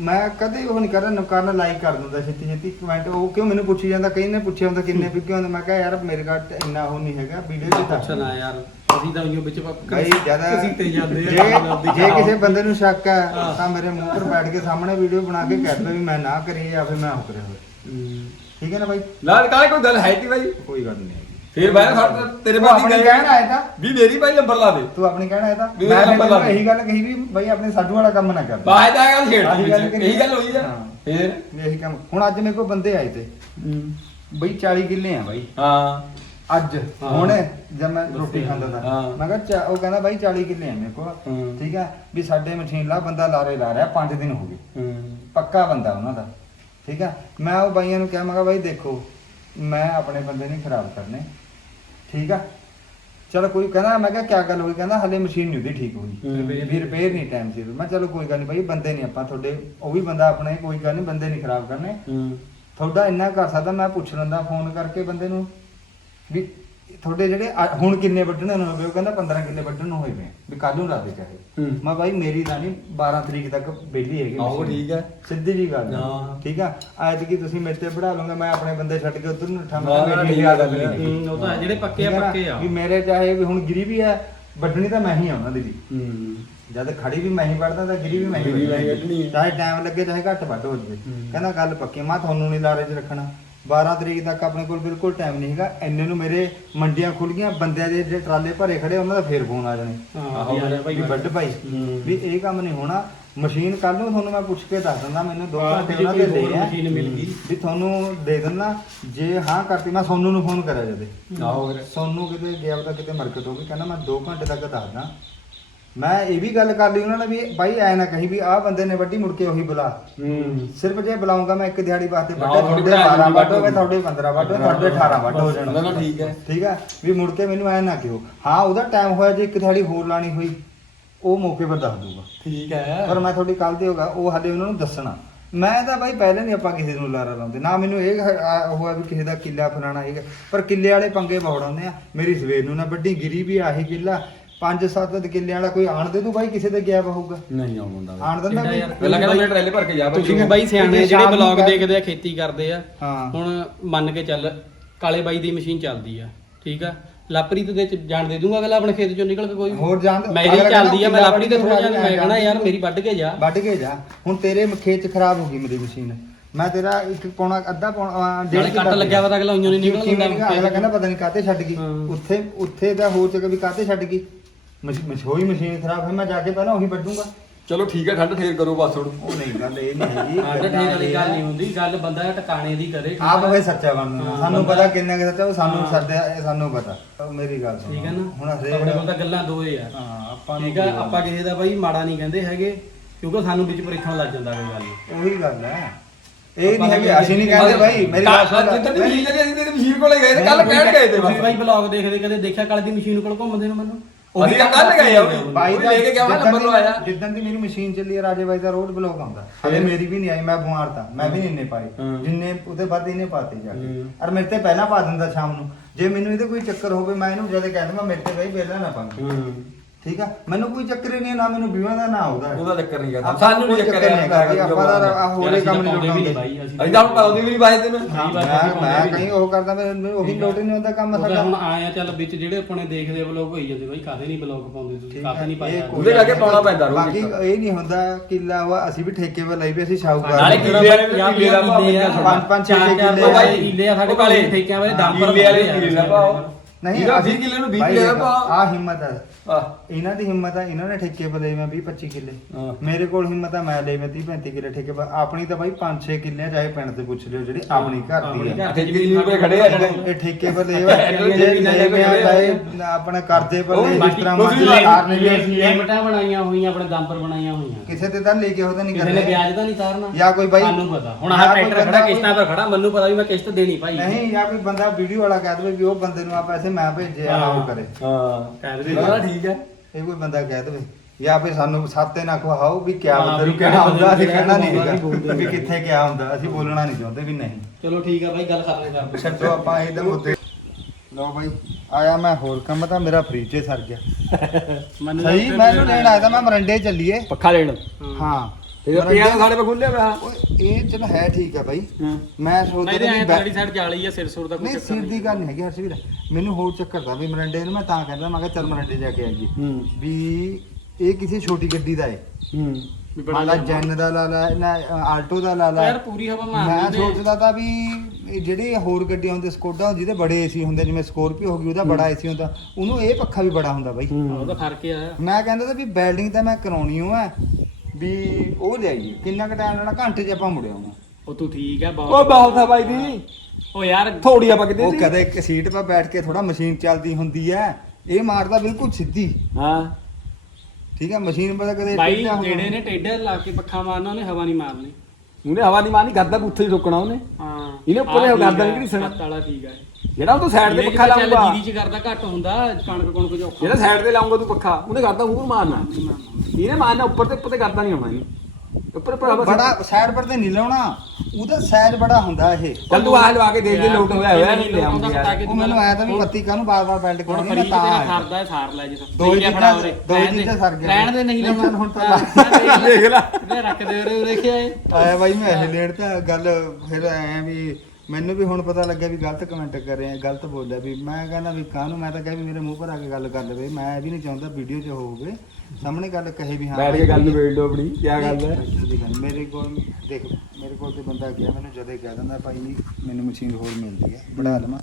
ਮੈਂ ਕਦੇ ਉਹ ਨਹੀਂ ਕਰਦਾ ਨਮਕਾਰ ਨਾਲ ਲਾਈਕ ਕਰ ਦਿੰਦਾ ਛੇਤੀ ਛੇਤੀ। ਕਮੈਂਟ ਉਹ ਕਿਉਂ ਮੈਨੂੰ ਪੁੱਛੀ ਜਾਂਦਾ ਕਈ ਨੇ ਪੁੱਛਿਆ ਹੁੰਦਾ ਕਿੰਨੇ ਵੀ ਕਿਉਂ ਮੈਂ ਕਿਹਾ ਯਾਰ ਮੇਰੇ ਘਰ ਇੰਨਾ ਉਹ ਨਹੀਂ ਹੈਗਾ ਵੀਡੀਓ ਚ ਪੁੱਛਣਾ ਯਾਰ ਅਸੀਂ ਤਾਂ ਉਹੋ ਵਿੱਚ ਭਾਈ ਜ਼ਿਆਦਾ ਘਸੀਟੇ ਜਾਂਦੇ ਆ ਜੇ ਜੇ ਕਿਸੇ ਬੰਦੇ ਨੂੰ ਸ਼ੱਕ ਹੈ ਹਾਂ। ਤਾਂ ਮੇਰੇ ਮੂੰਹ ਪਰ ਬੈਠ ਕੇ ਸਾਹਮਣੇ ਵੀਡੀਓ ਬਣਾ ਕੇ ਕਹਿ ਦੋ ਵੀ ਮੈਂ ਨਾ ਕਰੀ ਜਾਂ ਫਿਰ ਮੈਂ ਹੋ ਕਰਿਆ ਹੋਵੇ ਹੂੰ। ਠੀਕ ਹੈ ਨਾ ਬਾਈ? ਨਾਲ ਕਾਲੇ ਕੋਈ ਗੱਲ ਹੈ ਕਿ ਬਾਈ? ਕੋਈ ਗੱਲ ਨਹੀਂ। ਫੇਰ ਬਾਈ ਸਾਡੇ ਤੇਰੇ ਤੂੰ ਬਾਦੀ ਆਪਣੀ ਕਹਿਣ ਆਇਆ ਤਾਂ। ਵੀ ਮੇਰੀ ਬਾਈ ਨੰਬਰ ਲਾ ਦੇ। ਤੂੰ ਆਪਣੀ ਕਹਿਣਾ ਹੈ ਤਾਂ। ਵੀ ਮੈਂ ਨੰਬਰ ਲਾ ਦੇ। ਇਹੀ ਗੱਲ ਕਹੀ ਵੀ ਬਾਈ ਆਪਣੇ ਸਾਡੂ ਵਾਲਾ ਕੰਮ ਨਾ ਕਰ। ਬਾਹਰ ਦਾ ਗੱਲ ਛੇੜ ਆਹੀ ਗੱਲ ਕਰੀ। ਇਹੀ ਗੱਲ ਹੋਈ ਆ। ਹਾਂ। ਫੇਰ? ਵੀ ਇਹੀ ਕੰਮ। ਹੁਣ ਅੱਜ ਮੇਰੇ ਕੋਲ ਬੰਦੇ ਆਏ ਤੇ। ਬਈ 40 ਕਿੱਲੇ ਆ ਬਾਈ। ਹਾਂ। ਅੱਜ। ਹਾਂ। ਹੁਣ ਜਦ ਮੈਂ ਰੋਟੀ ਖਾਂਦਾ ਤਾਂ। ਹਾਂ। ਮੈਂ ਕਿਹਾ ਚਾ- ਉਹ ਕਹਿੰਦਾ ਬਾਈ 40 ਕਿੱਲੇ ਆ ਮੇਰੇ ਕੋਲ। ਹੂੰ। ਠੀਕ ਹੈ ਵੀ ਸਾਡੇ ਮਸ਼ੀਨ ਲਾ ਬੰਦਾ ਲਾਰੇ ਲਾ ਰਿਹਾ 5 ਦਿਨ ਹੋ ਗਏ। ਹੂੰ। ਪੱਕਾ ਬੰਦਾ ਉਹਨਾਂ ਦਾ। ਠੀਕ ਹੈ ਮੈਂ ਉਹ ਬਾਈਆਂ ਨੂੰ ਕਿਹਾ ਮੈਂ ਕਿਹਾ ਬਾਈ ਦੇਖੋ ਮੈਂ ਆਪਣੇ ਬੰਦੇ ਨਹੀਂ ਖਰਾਬ ਕਰਨੇ। ਠੀਕ ਆ? ਚਲੋ ਕੋਈ ਕਹਿੰਦਾ ਮੈਂ ਕਿਹਾ ਕਿਆ ਗੱਲ ਹੋਈ? ਕਹਿੰਦਾ ਹਲੇ ਮਸ਼ੀਨ ਨਹੀਂ ਉਹਦੀ ਠੀਕ ਹੋਈ। ਵੀ ਰਿਪੇਅਰ ਨਹੀਂ ਟਾਈਮ ਸਿਰ। ਮੈਂ ਚਲੋ ਕੋਈ ਗੱਲ ਨਹੀਂ ਬਾਈ ਬੰਦੇ ਨਹੀਂ ਆਪਾਂ ਤੁਹਾਡੇ ਉਹ ਵੀ ਬੰਦਾ ਆਪਣੇ ਕੋਈ ਗੱਲ ਨਹੀਂ ਬੰਦੇ ਨਹੀਂ ਖਰਾਬ ਕਰਨੇ। ਤੁਹਾਡਾ ਇੰਨਾ ਕਰ ਸਕਦਾ ਮੈਂ ਪੁੱਛ ਲੈਂਦਾ ਫੋਨ ਕਰਕੇ ਬੰਦੇ ਨੂੰ। ਵੀ ਤੁਹਾਡੇ ਜਿਹੜੇ ਅ- ਹੁਣ ਕਿੰਨੇ ਵੱਢਣੇ ਨੂੰ ਹੋਵੇ ਉਹ ਕਹਿੰਦਾ 15 ਕਿੱਲੇ ਵੱਢਣ ਨੂੰ ਹੋਏ ਵੇ ਵੀ ਕੱਲ ਨੂੰ ਲਾ ਦੇ ਚਾਹੇ ਹੂੰ। ਮੈਂ ਬਾਈ ਮੇਰੀ ਤਾਂ ਨਹੀਂ 12 ਤਰੀਕ ਤੱਕ ਵਿਹਲੀ ਹੈਗੀ ਆਹੋ, ਮਸ਼ੀਨ। ਠੀਕ ਹੈ। ਸਿੱਧੀ ਜੀ ਗੱਲ ਆ। ਹਾਂ। ਠੀਕ ਆ ਕੀ ਤੁਸੀਂ ਮੇਰੇ ਤੇ ਪੜਾ ਲਓਗੇ ਮੈਂ ਆਪਣੇ ਬੰਦੇ ਛੱਡ ਕੇ ਉਧਰ ਨੂੰ ਠਾਂ ਨਾ, ਨਾ, ਠੀਕ ਹਾਲਤ ਗੱਲ ਨਹੀਂ ਹੈ। ਹੂੰ, ਉਹ ਤਾਂ ਹੈ, ਜਿਹੜੇ ਪੱਕੇ ਆ ਹੈ ਨਾ? ਪੱਕੇ ਆ ਵੀ ਮੇਰੇ ਚਾਹੇ ਵੀ ਹੁਣ ਗਿਰੀ ਵੀ ਹੈ ਵੱਢਣੀ ਤਾਂ ਮੈਂ ਹੀ ਆ ਉਹਨਾਂ ਦੀ ਵੀ ਹੂੰ ਜਦ ਖੜੀ ਵੀ ਮੈਂ ਹੀ ਵੱਢਦਾ ਤਾਂ ਗਿਰੀ ਵੀ ਮੈਂ ਹੀ ਗਿਰੀ ਮੈਂ ਹੀ। ਵੱਢਣੀ ਹੈ। ਚਾਹੇ ਟਾਈਮ ਲੱਗੇ ਚਾਹੇ ਘੱਟ ਵੱਢ ਹੋ ਜਵੇ ਹੂੰ। ਕਹਿੰਦਾ ਗੱਲ ਪੱਕੀ ਮੈਂ ਤੁਹਾਨੂੰ ਨਹੀਂ ਲਾਰੇ 'ਚ ਰੱਖਣਾ 12 ਤਰੀਕ ਤੱਕ ਆਪਣੇ ਕੋਲ ਬਿਲਕੁਲ ਟਾਈਮ ਨਹੀਂ ਹੈਗਾ। ਇੰਨੇ ਨੂੰ ਮੇਰੇ ਮੰਡੀਆਂ ਖੁੱਲ ਗਈਆਂ ਬੰਦਿਆਂ ਦੇ ਜਿਹੜੇ ਟਰਾਲੇ ਭਰੇ ਖੜੇ ਉਹਨਾਂ ਦਾ ਫੇਰ ਫੋਨ ਆ ਜਾਣੇ। ਆਹੋ, ਜਾ ਭਾਈ ਵੀ ਵੱਢ ਭਾਈ। ਵੀ ਇਹ ਕੰਮ ਨਹੀਂ ਹੋਣਾ। ਮਸ਼ੀਨ ਕੱਲ ਨੂੰ ਤੁਹਾਨੂੰ ਮੈਂ ਪੁੱਛ ਕੇ ਦੱਸ ਦਿੰਦਾ ਮੈਨੂੰ ਦੋ ਘੰਟੇ ਉਹਨਾਂ ਦੇ ਦੇ ਆ। ਮਸ਼ੀਨ ਮਿਲ ਗਈ। ਵੀ ਤੁਹਾਨੂੰ ਦੇ ਦਿੰਦਾ ਜੇ ਹਾਂ ਕਰਤੀ ਮੈਂ ਸੋਨੂੰ ਨੂੰ ਫੋਨ ਕਰਿਆ ਜਦੇ। ਆਹੋ ਸੋਨੂੰ ਕਿਤੇ ਗਿਆ ਉਹਦਾ ਕਿਤੇ ਮਾਰਕੀਟ ਹੋ ਗਈ। ਕਹਿੰਦਾ ਮੈਂ 2 ਘੰਟੇ ਤੱਕ ਦੱਸਦਾ। ਮੈਂ ਇਹ ਵੀ ਗੱਲ ਕਰ ਲਈ ਉਹਨਾਂ ਨੇ ਵੀ ਬਾਈ ਐ ਨਾ ਕਹੀ ਵੀ ਆਹ ਬੰਦੇ ਨੇ ਵੱਡੀ ਮੁੜ ਕੇ ਉਹੀ ਬੁਲਾ। ਹੂੰ। ਸਿਰਫ ਜੇ ਬੁਲਾਉਂਗਾ ਮੈਂ ਇੱਕ ਦਿਹਾੜੀ ਵਾਸਤੇ ਵੱਡੇ ਥੋੜੀ ਤੁਹਾਡੇ ਵਧਾ 12 ਵੱਢ ਦੂੰਗੀ, ਹੋਵੇ ਤੁਹਾਡੇ 15 ਵੱਢ ਹੋਵੇ ਤੁਹਾਡੇ 18 ਵੱਢ ਹੋ ਜਾਣ। ਨਾ, ਠੀਕ ਹੈ। ਠੀਕ ਹੈ? ਵੀ ਮੁੜ ਕੇ ਮੈਨੂੰ ਐ ਨਾ ਕਿਹੋ। ਹਾਂ ਉਹਦਾ ਟਾਈਮ ਹੋਇਆ ਜੇ ਇੱਕ ਦਿਹਾੜੀ ਹੋਰ ਲਾਣੀ ਹੋਈ ਉਹ ਮੌਕੇ ਪਰ ਦੱਸ ਦੂਗਾ ਠੀਕ ਹੈ। ਪਰ ਮੈਂ ਤੁਹਾਡੀ ਕੱਲ ਦੀ ਹੋਗਾ ਉਹ ਹਾਲੇ ਉਹਨਾਂ ਨੂੰ ਦੱਸਣਾ। ਮੈਂ ਤਾਂ ਬਾਈ ਪਹਿਲੇ ਨਹੀਂ ਆਪਾਂ ਕਿਸੇ ਨੂੰ ਲਾਰਾ ਲਾਉਂਦੇ। ਨਾ ਮੈਨੂੰ ਇਹ ਆ- ਉਹ ਵੀ ਕਿਸੇ ਦਾ ਕਿੱਲਾ ਫਲਾਣਾ ਹੈਗਾ ਪਰ ਕਿੱਲੇ ਵਾਲੇ ਪੰਗੇ ਬੌੜਾਉਂਦੇ ਆ। ਮੇਰੀ ਸਵੇਰ ਨੂੰ ਨਾ ਵੱਡੀ ਗਿਰੀ ਵੀ ਆਹੀ ਕਿੱਲਾ। ਪੰਜ ਸੱਤ ਕਿੱਲਿਆਂ ਵਾਲਾ ਕੋਈ ਆਣ ਦੇ ਤੂੰ ਬਾਈ ਕਿਸੇ ਦੇ ਗਿਆ ਹੋਊਗਾ। ਨਹੀਂ ਆਉਣ ਹੁੰਦਾ ਆਣ ਦਿੰਦਾ? ਯਾਰ? ਪਹਿਲਾਂ ਕਹਿੰਦਾ ਮੇਰੇ ਟਰੇਲੇ ਭਰ ਕੇ ਜਾ ਤੁਸੀਂ ਵੀ ਬਾਈ ਸਿਆਣੇ ਜਿਹੜੇ ਸ਼ਾਮ ਨੂੰ ਬਲੌਗ ਕਹਿ- ਦੇਖਦੇ ਆ ਖੇਤੀ ਕਰਦੇ ਆ। ਹਾਂ। ਹੁਣ ਮੰਨ ਕੇ ਚੱਲ ਕਾਲੇ ਬਾਈ ਦੀ ਮਸ਼ੀਨ ਚੱਲਦੀ ਆ ਠੀਕ ਆ? ਲਾਪਰੀਤ ਦੇ ਚ ਜਾਣ ਦੇ ਦੂੰਗਾ ਅਗਲਾ ਆਪਣੇ ਖੇਤ ਚੋਂ ਨਿਕਲ ਕੇ ਕੋਈ। ਹੋਰ ਜਾਣ ਮੈਂ ਜਿਹੜੀ ਚੱਲਦੀ ਆ ਮੈਂ ਲਾਪਰੀ ਤੇ ਥੋੜਾ ਜਿਹਾ ਮੈਂ ਕਹਣਾ ਯਾਰ ਮੇਰੀ ਵੱਢ ਕੇ ਜਾ। ਵੱਢ ਕੇ ਜਾ। ਹੁਣ ਤੇਰੇ ਖੇਤ ਚ ਖਰਾਬ ਹੋ ਗਈ ਮੇਰੀ ਮਸ਼ੀਨ। ਮੈਂ ਤੇਰਾ ਇੱਕ ਪੌਣਾ ਅੱਧਾ ਪੌਣਾ ਨਾਲੇ ਕੱਟ ਕਿੱਲਾ ਲੱਗਿਆ ਵਾ ਤਾਂ ਅਗਲਾ ਉਈਓ ਨਹੀਂ ਨਿਕਲ ਕਿਵੇਂ ਅਗਲਾ ਕਹਿੰਦਾ ਪਤਾ ਨਹੀਂ ਕਾਤੇ ਛੱਡ ਗਈ। ਹਾਂ। ਉੱਥੇ ਉੱਥੇ ਦਾ ਹੋ ਚੁੱਕਾ ਵੀ ਕਾਤੇ ਛੱਡ ਗਈ। ਮਸ਼ਹੂਰੀ ਮਸ਼ੀਨ ਖਰਾਬ ਹੈ ਮੈਂ ਜਾ ਕੇ ਪਹਿਲਾਂ ਉਹੀ ਵੱਢੂੰਗਾ। ਚਲੋ ਠੀਕ ਹੈ ਠੰਡ ਠੇਰ ਕਰੋ ਬਸ ਹੁਣ। ਉਹ ਨਹੀਂ ਗੱਲ ਇਹ ਨਹੀਂ ਹੈਗੀ। ਹਾਂ ਤੇ ਠੇਕ ਵਾਲੀ ਗੱਲ ਨਹੀਂ ਹੁੰਦੀ ਗੱਲ ਬੰਦਾ ਟਿਕਾਣੇ ਦੀ ਕਰੇ ਠੀਕ ਆਪ? ਹੋਏ ਸੱਚਾ ਹਾਂ, ਸਾਨੂੰ ਬੰਦਾ- ਪਤਾ ਕਿੰਨਾ ਕਿ ਸੱਚਾ ਉਹ ਸਾਨੂੰ ਹਾਂ। ਸਾਡੇ ਇਹ ਸਾਨੂੰ ਪਤਾ। ਉਹ ਮੇਰੀ ਗੱਲ ਸੁਣ। ਠੀਕ ਹੈ ਨਾ? ਹੁਣ ਆਪਣੇ ਕੋਲ ਹਰੇਕ ਤਾਂ ਗੱਲਾਂ ਦੋ ਹੀ ਆ। ਹਾਂ ਆਪਾਂ ਨੂੰ ਠੀਕ ਆ ਆਪਾਂ ਕਿਸੇ ਦਾ ਬਾਈ ਮਾੜਾ ਨਹੀਂ ਕਹਿੰਦੇ ਹੈਗੇ ਕਿਉਂਕਿ ਸਾਨੂੰ ਵਿੱਚ ਪਰੀਖਣ ਲੱਗ ਜਾਂਦਾ ਕੋਈ ਗੱਲ ਉਹੀ ਗੱਲ ਹੈ। ਇਹ ਨਹੀਂ ਹੈਗੀ ਅਸੀਂ ਨਹੀਂ ਕਹਿੰਦੇ ਬਾਈ ਮੇਰੀ ਗੱਲ ਸੁਣ। ਜਿੱਦਾਂ ਦੀ ਮਸ਼ੀਨ ਲੱਗੀ ਅਸੀਂ ਤੇਰੀ ਮਸ਼ੀਨ ਕੋਲੇ ਗਏ ਤੇ ਕੱਲ ਕਹਿਣ ਗਏ ਤੇ ਤੁਸੀਂ ਬਸ ਬਾਈ ਬਲੌਗ ਦੇਖਦੇ ਕਦੇ ਦੇਖਿਆ ਕਾਲੇ ਦੀ ਮਸ਼ੀਨ ਕੋਲ ਘੁੰਮਦੇ ਨੂੰ ਮੈਨੂੰ? ਅਸੀਂ ਤਾਂ ਕੱਲ ਗਏ ਆ ਉਹ ਬਾਈ ਲੈ ਕੇ ਗਿਆ ਨੰਬਰ ਦੀ- ਲਵਾਇਆ। ਜਿੱਦਣ ਦੀ ਮੇਰੀ ਮਸ਼ੀਨ ਚੱਲੀ ਹੈ ਰਾਜੇ ਬਾਈ ਦਾ ਰੋਜ਼ ਬਲੌਗ ਆਉਂਦਾ। ਹਲੇ ਮੇਰੀ ਵੀ ਨਹੀਂ ਆਈ ਮੈਂ ਬਿਮਾਰ ਤਾਂ ਮੈਂ ਵੀ ਨਹੀਂ ਇੰਨੇ ਪਾਏ। ਹਾਂ। ਜਿੰਨੇ ਉਹਦੇ ਵੱਧ ਇਹਨੇ ਪਾਤੇ ਜਾ ਕੇ। ਔਰ ਮੇਰੇ ਤੇ ਪਹਿਲਾਂ ਪਾ ਦਿੰਦਾ ਸ਼ਾਮ ਨੂੰ। ਜੇ ਮੈਨੂੰ ਇਹਦੇ ਕੋਈ ਚੱਕਰ ਹੋਵੇ ਮੈਂ ਇਹਨੂੰ ਜਦੇ ਕਹਿ ਦਵਾਂ ਮੇਰੇ ਤੇ ਬਈ ਪਹਿਲਾਂ ਨਾ ਪਾਉਂਦਾ ਠੀਕ ਆ? ਮੈਨੂੰ ਕੋਈ ਚੱਕਰ ਹੀ ਨਹੀਂ ਨਾ ਮੈਨੂੰ ਵੀਵਾਂ ਦਾ ਨਾ ਉਹਦਾ। ਉਹਦਾ ਚੱਕਰ ਨਹੀਂ ਆਪਾਂ ਸਾਨੂੰ ਨਹੀਂ ਚੱਕਰ ਨਹੀਂ ਹੈਗਾ ਵੀ ਆਪਾਂ ਦਾ ਆ ਹੋਰੇ ਕੰਮ ਨਹੀਂ ਲਾਉਂਦੇ ਅਸੀਂ ਤਾਂ ਪਾਉਂਦੇ ਵੀ ਨਹੀਂ ਤੈਨੂੰ। ਬਸ ਮੈਂ ਮੈਂ ਵੀ ਕਹੀਂ ਉਹ ਕਰਦਾ ਮੈਂ ਮੈਨੂੰ ਉਹੀ ਲੋਟ ਨਹੀਂ ਹੁੰਦਾ ਕੰਮ ਸਾਡਾ। ਹੁਣ ਆਇਆ ਚੱਲ ਵਿੱਚ ਜਿਹੜੇ ਆਪਣੇ ਦੇਖਦੇ ਬਲੌਗ ਹੋਈ ਜਾਂਦੇ ਬਾਈ ਕਾਹਦੇ ਨਹੀਂ ਬਲੌਗ ਪਾਉਂਦੇ ਤੁਸੀਂ? ਕਾਹਦੇ ਨਹੀਂ ਪਾਇਆ? ਉਹਦੇ ਕਰਕੇ ਪਾਉਣਾ ਪੈਂਦਾ ਰੋਜ਼ ਬਾਕੀ। ਇਹ ਨਹੀਂ ਹੁੰਦਾ ਕਿੱਲਾ ਵਾ ਅਸੀਂ ਵੀ ਠੇਕੇ 'ਤੇ ਲਈ ਵੀ ਅਸੀਂ ਸ਼ਾਹੂਕਾਰ ਨਾਲੇ। ਕਿੱਲੇ ਵਾਲੇ ਵੀ ਕਿੱਲੇ ਦਾ ਭਾਅ। ਪੰਜ ਪੰਜ ਛੇ ਕਿੱਲੇ ਬਾਈ ਆ। ਕਿੱਲੇ ਆ ਸਾਡੇ ਕਾਲੇ। ਠੇਕਿਆਂ ਵਾਲੇ ਦਮ ਪਰ ਕਿੱਲੇ ਵਾਲੇ ਕਿੱਲੇ ਦਾ ਭਾਅ। ਨਹੀਂ ਇਹਦਾ ਅਸੀਂ 20 ਕਿੱਲੇ ਨੂੰ 20 ਬਾਈ ਕਿੱਲੇ ਦਾ ਦੇਖ, ਭਾਅ। ਆਹ ਹਿੰਮਤ ਹੈ ਆਹ। ਇਹਨਾਂ ਦੀ ਹਿੰਮਤ ਹੈ ਇਹਨਾਂ ਨੇ ਠੇਕੇ 'ਤੇ ਲਏ ਮੈਂ 20 25 ਕਿੱਲੇ। ਹਾਂ। ਮੇਰੇ ਕੋਲ ਹਿੰਮਤ ਹੈ ਮੈਂ ਲਏ ਮੈਂ 30 35 ਕਿੱਲੇ ਠੇਕੇ 'ਤੇ ਆਪਣੀ ਤਾਂ ਬਾਈ 5 6 ਕਿੱਲੇ ਆ, ਚਾਹੇ ਪਿੰਡ ਤੇ ਪੁੱਛ ਲਿਓ ਜਿਹੜੀ ਆਪਣੀ ਘਰ ਦੀ ਆਪਣੀ ਘਰ ਠੇਕੇ ਦੀ ਪੇ ਖੜੇ ਆ ਜਿਹੜੇ। ਇਹ ਠੇਕੇ ਪਰ ਹੋਏ ਜੇ ਲਏ ਮੈਂ ਲਏ ਆਪਣੇ ਕਰਜ਼ੇ ਪਰ ਲਏ ਜਿਸ ਬਾਕੀ ਤਰ੍ਹਾਂ ਤੁਸੀਂ ਮਰਜ਼ੀ ਕਾਰ ਨੇ ਵੀ ਅਸੀਂ ਲਿਮਟਾਂ ਬਣਾਈਆਂ ਹੋਈਆਂ ਆਪਣੇ ਦਮ ਪਰ ਬਣਾਈਆਂ ਹੋਈਆਂ। ਕਿਸੇ ਤੇ ਤਾਂ ਲੈ ਕੇ ਉਹਦਾ ਨਹੀਂ ਕਿਸੇ ਨੇ ਕਰਨਾ। ਵਿਆਜ ਤਾਂ ਨਹੀਂ ਤਾਰਨਾ। ਜਾਂ ਕੋਈ ਬਾਈ- ਸਾਨੂੰ ਪਤਾ। ਹੁਣ ਜਾਂ ਆਹ ਕੋਈ ਟਰੈਕਟਰ ਬੰਦਾ ਖੜਾ ਕੋਈ- ਕਿਸ਼ਤਾਂ ਪਰ ਖੜਾ ਮੈਨੂੰ ਪਤਾ ਵੀ ਮੈਂ ਕਿਸ਼ਤ ਦੇਣੀ ਭਾਈ। ਨਹੀਂ ਜਾਂ ਕੋਈ ਬੰਦਾ ਵੀਡੀਓ ਵਾਲਾ ਕਹਿ ਦਵੇ ਵੀ ਉਹ ਬੰਦੇ ਨੂੰ ਆ ਪੈਸੇ ਮੈਂ ਭੇਜੇ ਆ ਉਹ ਕਰੇ। ਹਾਂ। ਕਹਿ ਨਾ ਠੀਕ ਹੈ। ਇਹ ਕੋਈ ਬੰਦਾ ਕਹਿ ਦਵੇ। ਜਾਂ ਫਿਰ ਸਾਨੂੰ ਸਾਤੇ ਨਾ ਖਵਾਓ ਵੀ ਕਿਆ ਹਾਂ, ਬੰਦੇ ਵੀ ਨੂੰ ਕਹਿਣਾ ਕਿਹੜੇ ਹੁੰਦਾ ਅਸੀਂ ਬੰਦੇ ਕਹਿਣਾ ਨਹੀਂ ਨੂੰ ਹੈਗਾ ਬੋਲਦੇ ਵੀ ਕਿੱਥੇ ਕਿਆ ਹੁੰਦਾ ਅਸੀਂ ਬੋਲਣਾ ਨਹੀਂ ਚਾਹੁੰਦੇ ਵੀ ਨਹੀਂ। ਚਲੋ ਠੀਕ ਆ ਭਾਈ ਗੱਲ ਕਰ ਦਿਓ ਛੱਡੋ ਆਪਾਂ ਇਹਦੇ ਮੁੱਦੇ। ਲਓ ਬਾਈ ਆਇਆ ਮੈਂ ਹੋਰ ਕੰਮ ਤਾਂ ਮੇਰਾ ਫ੍ਰੀ 'ਚ ਸਰ ਗਿਆ। ਮੈਨੂੰ ਸਹੀ ਮੈਂ ਇਹਨੂੰ ਲੈਣ ਆਇਆ ਤਾਂ ਮੈਂ ਮਰੰਡੇ ਚੱਲੀਏ। ਪੱਖਾ ਲੈਣ। ਹਾਂ। ਤੇ ਪਿਆ ਸਾਡੇ ਪੇ ਖੁੱਲੇ ਪਿਆ। ਓਏ ਇਹ ਚਲ ਹੈ ਠੀਕ ਹੈ ਬਾਈ। ਹਾਂ। ਮੈਂ ਸੋਚਦਾ ਇਹਦੇ ਵੀ ਐਂ ਬੈ- ਤਗੜੀ ਸਾਈਡ ਜਾਲੀ ਆ ਸਿਰ ਸੁਰ ਦਾ ਕੋਈ ਨਹੀਂ ਚੱਕਰ ਸਿਰ ਨਹੀਂ। ਦੀ ਗੱਲ ਨਹੀਂ ਹੈਗੀ ਹਰਸ਼ਵੀਰ। ਮੈਨੂੰ ਹੋਰ ਚੱਕਰ ਦਾ ਵੀ ਮਰੰਡੇ ਨੂੰ ਮੈਂ ਤਾਂ ਕਹਿੰਦਾ ਮੈਂ ਕਿਹਾ ਚੱਲ ਮਰੰਡੇ ਜਾ ਕੇ ਆਈਏ। ਹੂੰ। ਵੀ ਇਹ ਕਿਸੇ ਛੋਟੀ ਗੱਡੀ ਦਾ ਹੈ ਹੂੰ। ਵੀ ਬੜਾ ਮੰਨ ਲਾ ਲੰਬਾ। ਜੈਨ ਦਾ ਲਾ ਲਾ ਨਾ ਆਲਟੋ ਦਾ ਲਾ ਲਾ। ਯਾਰ ਪੂਰੀ ਹਵਾ ਮਾਰ ਮੈਂ ਦਿੰਦੇ। ਸੋਚਦਾ ਤਾਂ ਵੀ ਇਹ ਜਿਹੜੇ ਹੋਰ ਗੱਡੀਆਂ ਹੁੰਦੇ ਸਕੋਡਾ ਹੁੰਦੀ ਤੇ ਬੜੇ ਏਸੀ ਹੁੰਦੇ ਜਿਵੇਂ ਸਕੋਰਪੀਓ ਹੋ ਗਈ ਉਹਦਾ ਬੜਾ ਏਸੀ ਹੁੰਦਾ ਉਹਨੂੰ ਇਹ ਪੱਖਾ ਵੀ ਬੜਾ ਹੁੰਦਾ ਬਾਈ। ਉਹਦਾ ਫ਼ਰਕ ਆ। ਮੈਂ ਕਹਿੰਦਾ ਤਾਂ ਵੀ ਬੈਲਡਿੰਗ ਤਾਂ ਮੈਂ ਕਰਾਉਣੀ ਓ ਹੈ ਵੀ ਉਹ ਲਿਆਈਏ ਕਿੰਨਾ ਕੁ ਟਾਈਮ ਲੈਣਾ? ਘੰਟੇ 'ਚ ਆਪਾਂ ਮੁੜਿਆ ਆਉਣਾ। ਉਹ ਤੂੰ ਠੀਕ ਆ ਉਹ ਬਹੁਤ ਬਹੁਤ ਆ ਬਾਈ ਦੀ। ਉਹ ਯਾਰ ਥੋੜੀ ਆਪਾਂ ਕਿਤੇ ਉਹ ਕਦੇ ਇੱਕ ਸੀਟ 'ਤੇ ਬੈਠ ਕੇ ਥੋੜਾ ਮਸ਼ੀਨ ਚੱਲਦੀ ਹੁੰਦੀ ਹੈ ਇਹ ਮਾਰਦਾ ਬਿਲਕੁਲ ਸਿੱਧੀ। ਹਾਂ। ਠੀਕ ਹੈ ਮਸ਼ੀਨ ਪਤਾ ਕਦੇ ਬਾਈ ਟੇਢਾ ਹੁੰਦਾ। ਜਿਹੜੇ ਨੇ ਟੇਡੇ ਲਾ ਕੇ ਪੱਖਾ ਮਾਰਨਾ ਉਹਨੇ ਹਵਾ ਨਹੀਂ ਮਾਰਨੀ। ਉਹਨੇ ਹਵਾ ਨਹੀਂ ਮਾਰਨੀ ਕਰਦਾ ਉੱਥੇ ਹੀ ਰੁਕਣਾ ਉਹਨੇ। ਹਾਂ। ਇਹਨੇ ਉੱਪਰ ਆਹ ਗਰਦਨ ਠੀਕ ਆ, ਕਿਹੜੀ ਸਣਾ? ਛੱਤ ਵਾਲਾ ਠੀਕ ਆ। ਜਿਹੜਾ ਉਹ ਤੂੰ ਸਾਈਡ ਤੇ ਪੱਖਾ ਲਾਉਂਗਾ ਜੀਰੀ ਚ ਕਰਦਾ ਘੱਟ ਹੁੰਦਾ ਕਣਕ ਕਣਕ ਔਖਾ ਜਿਹੜਾ ਸਾਈਡ ਤੇ ਲਾਉਂਗਾ ਤੂੰ ਪੱਖਾ ਉਹਨੇ ਕਰਦਾ ਮੂੰਹ ਮਾਰਨਾ। ਇਹਨੇ ਮਾਰਨਾ ਉੱਪਰ ਤੇ ਉੱਪਰ ਤੇ ਕਰਦਾ ਨਹੀਂ ਆਉਣਾ ਇਹਨੂੰ। ਉੱਪਰ ਉੱਪਰ ਹਵਾ ਬੜਾ ਸਾਈਡ ਪਰ ਤੇ ਨਹੀਂ ਲਾਉਣਾ ਉਹਦਾ ਸਾਈਜ਼ ਬੜਾ ਹੁੰਦਾ ਇਹ। ਚੱਲ ਤੂੰ ਆਹ ਲਵਾ ਕੇ ਦੇਖ ਦੇ ਲੋਟ ਹੋਇਆ ਹੋਇਆ ਨਹੀਂ ਯਾਰ ਕਿ ਉਹ ਮੈਨੂੰ ਆਇਆ ਤਾਂ ਵੀ ਪੱਤੀ ਕਾਹਨੂੰ ਬਾਰ-ਬਾਰ ਬੈਲਟ ਹੁਣ ਕਰਾਉਣੀ ਫਰੀ ਮੈਂ ਤੇ ਆਇਆ। ਸਰਦਾ ਹੈ, ਸਾਰ ਲੈ ਜੀ ਦੋ ਦੇਖਿਆ ਚੀਜ਼ਾਂ- ਫੜਾ ਉਰੇ। ਦੋ ਰਹਿਣ ਦੇ- ਚੀਜ਼ਾਂ ਸਰ ਗਿਆ। ਰਹਿਣ ਦੇ ਨਹੀਂ ਲਾਉਣਾ। ਹੁਣ ਤਾਂ ਦੇਖ ਲੈ। ਮੈਂ ਰੱਖ ਦੇ ਉਰੇ ਦੇਖਿਆ ਏ ਆਇਆ ਬਾਈ ਮੈਂ ਇਹ ਲੈਣ ਤਾਂ ਗੱਲ ਫਿਰ ਐ ਵੀ ਮੈਨੂੰ ਵੀ ਹੁਣ ਪਤਾ ਲੱਗਿਆ ਵੀ ਗਲਤ ਕਮੈਂਟ ਕਰ ਰਹੇ ਆ ਗਲਤ ਬੋਲਿਆ ਵੀ। ਮੈਂ ਕਹਿੰਦਾ ਵੀ ਕਾਹਨੂੰ? ਮੈਂ ਤਾਂ ਕਿਹਾ ਵੀ ਮੇਰੇ ਮੂੰਹ ਪਰ ਆ ਕੇ ਗੱਲ ਕਰ ਲਵੇ। ਮੈਂ ਇਹ ਵੀ ਨਹੀਂ ਚਾਹੁੰਦਾ ਵੀਡੀਓ 'ਚ ਹੋਵੇ। ਸਾਹਮਣੇ ਗੱਲ ਕਹੇ ਵੀ ਹਾਂ ਬੈਠ ਕੇ ਗੱਲ ਨਿਬੇੜ ਲਓ ਆਪਣੀ ਕੀ ਗੱਲ ਹੈ? ਮੇਰੇ ਕੋਲ ਦੇਖ ਮੇਰੇ ਕੋਲ ਤੇ ਬੰਦਾ ਗਿਆ ਮੈਨੂੰ ਜਦੇ ਕਹਿ ਦਿੰਦਾ ਭਾਈ ਮੈਨੂੰ ਮਸ਼ੀਨ ਹੋਰ ਮਿਲਦੀ ਹੈ ਬਣਾ ਲਵਾਂ।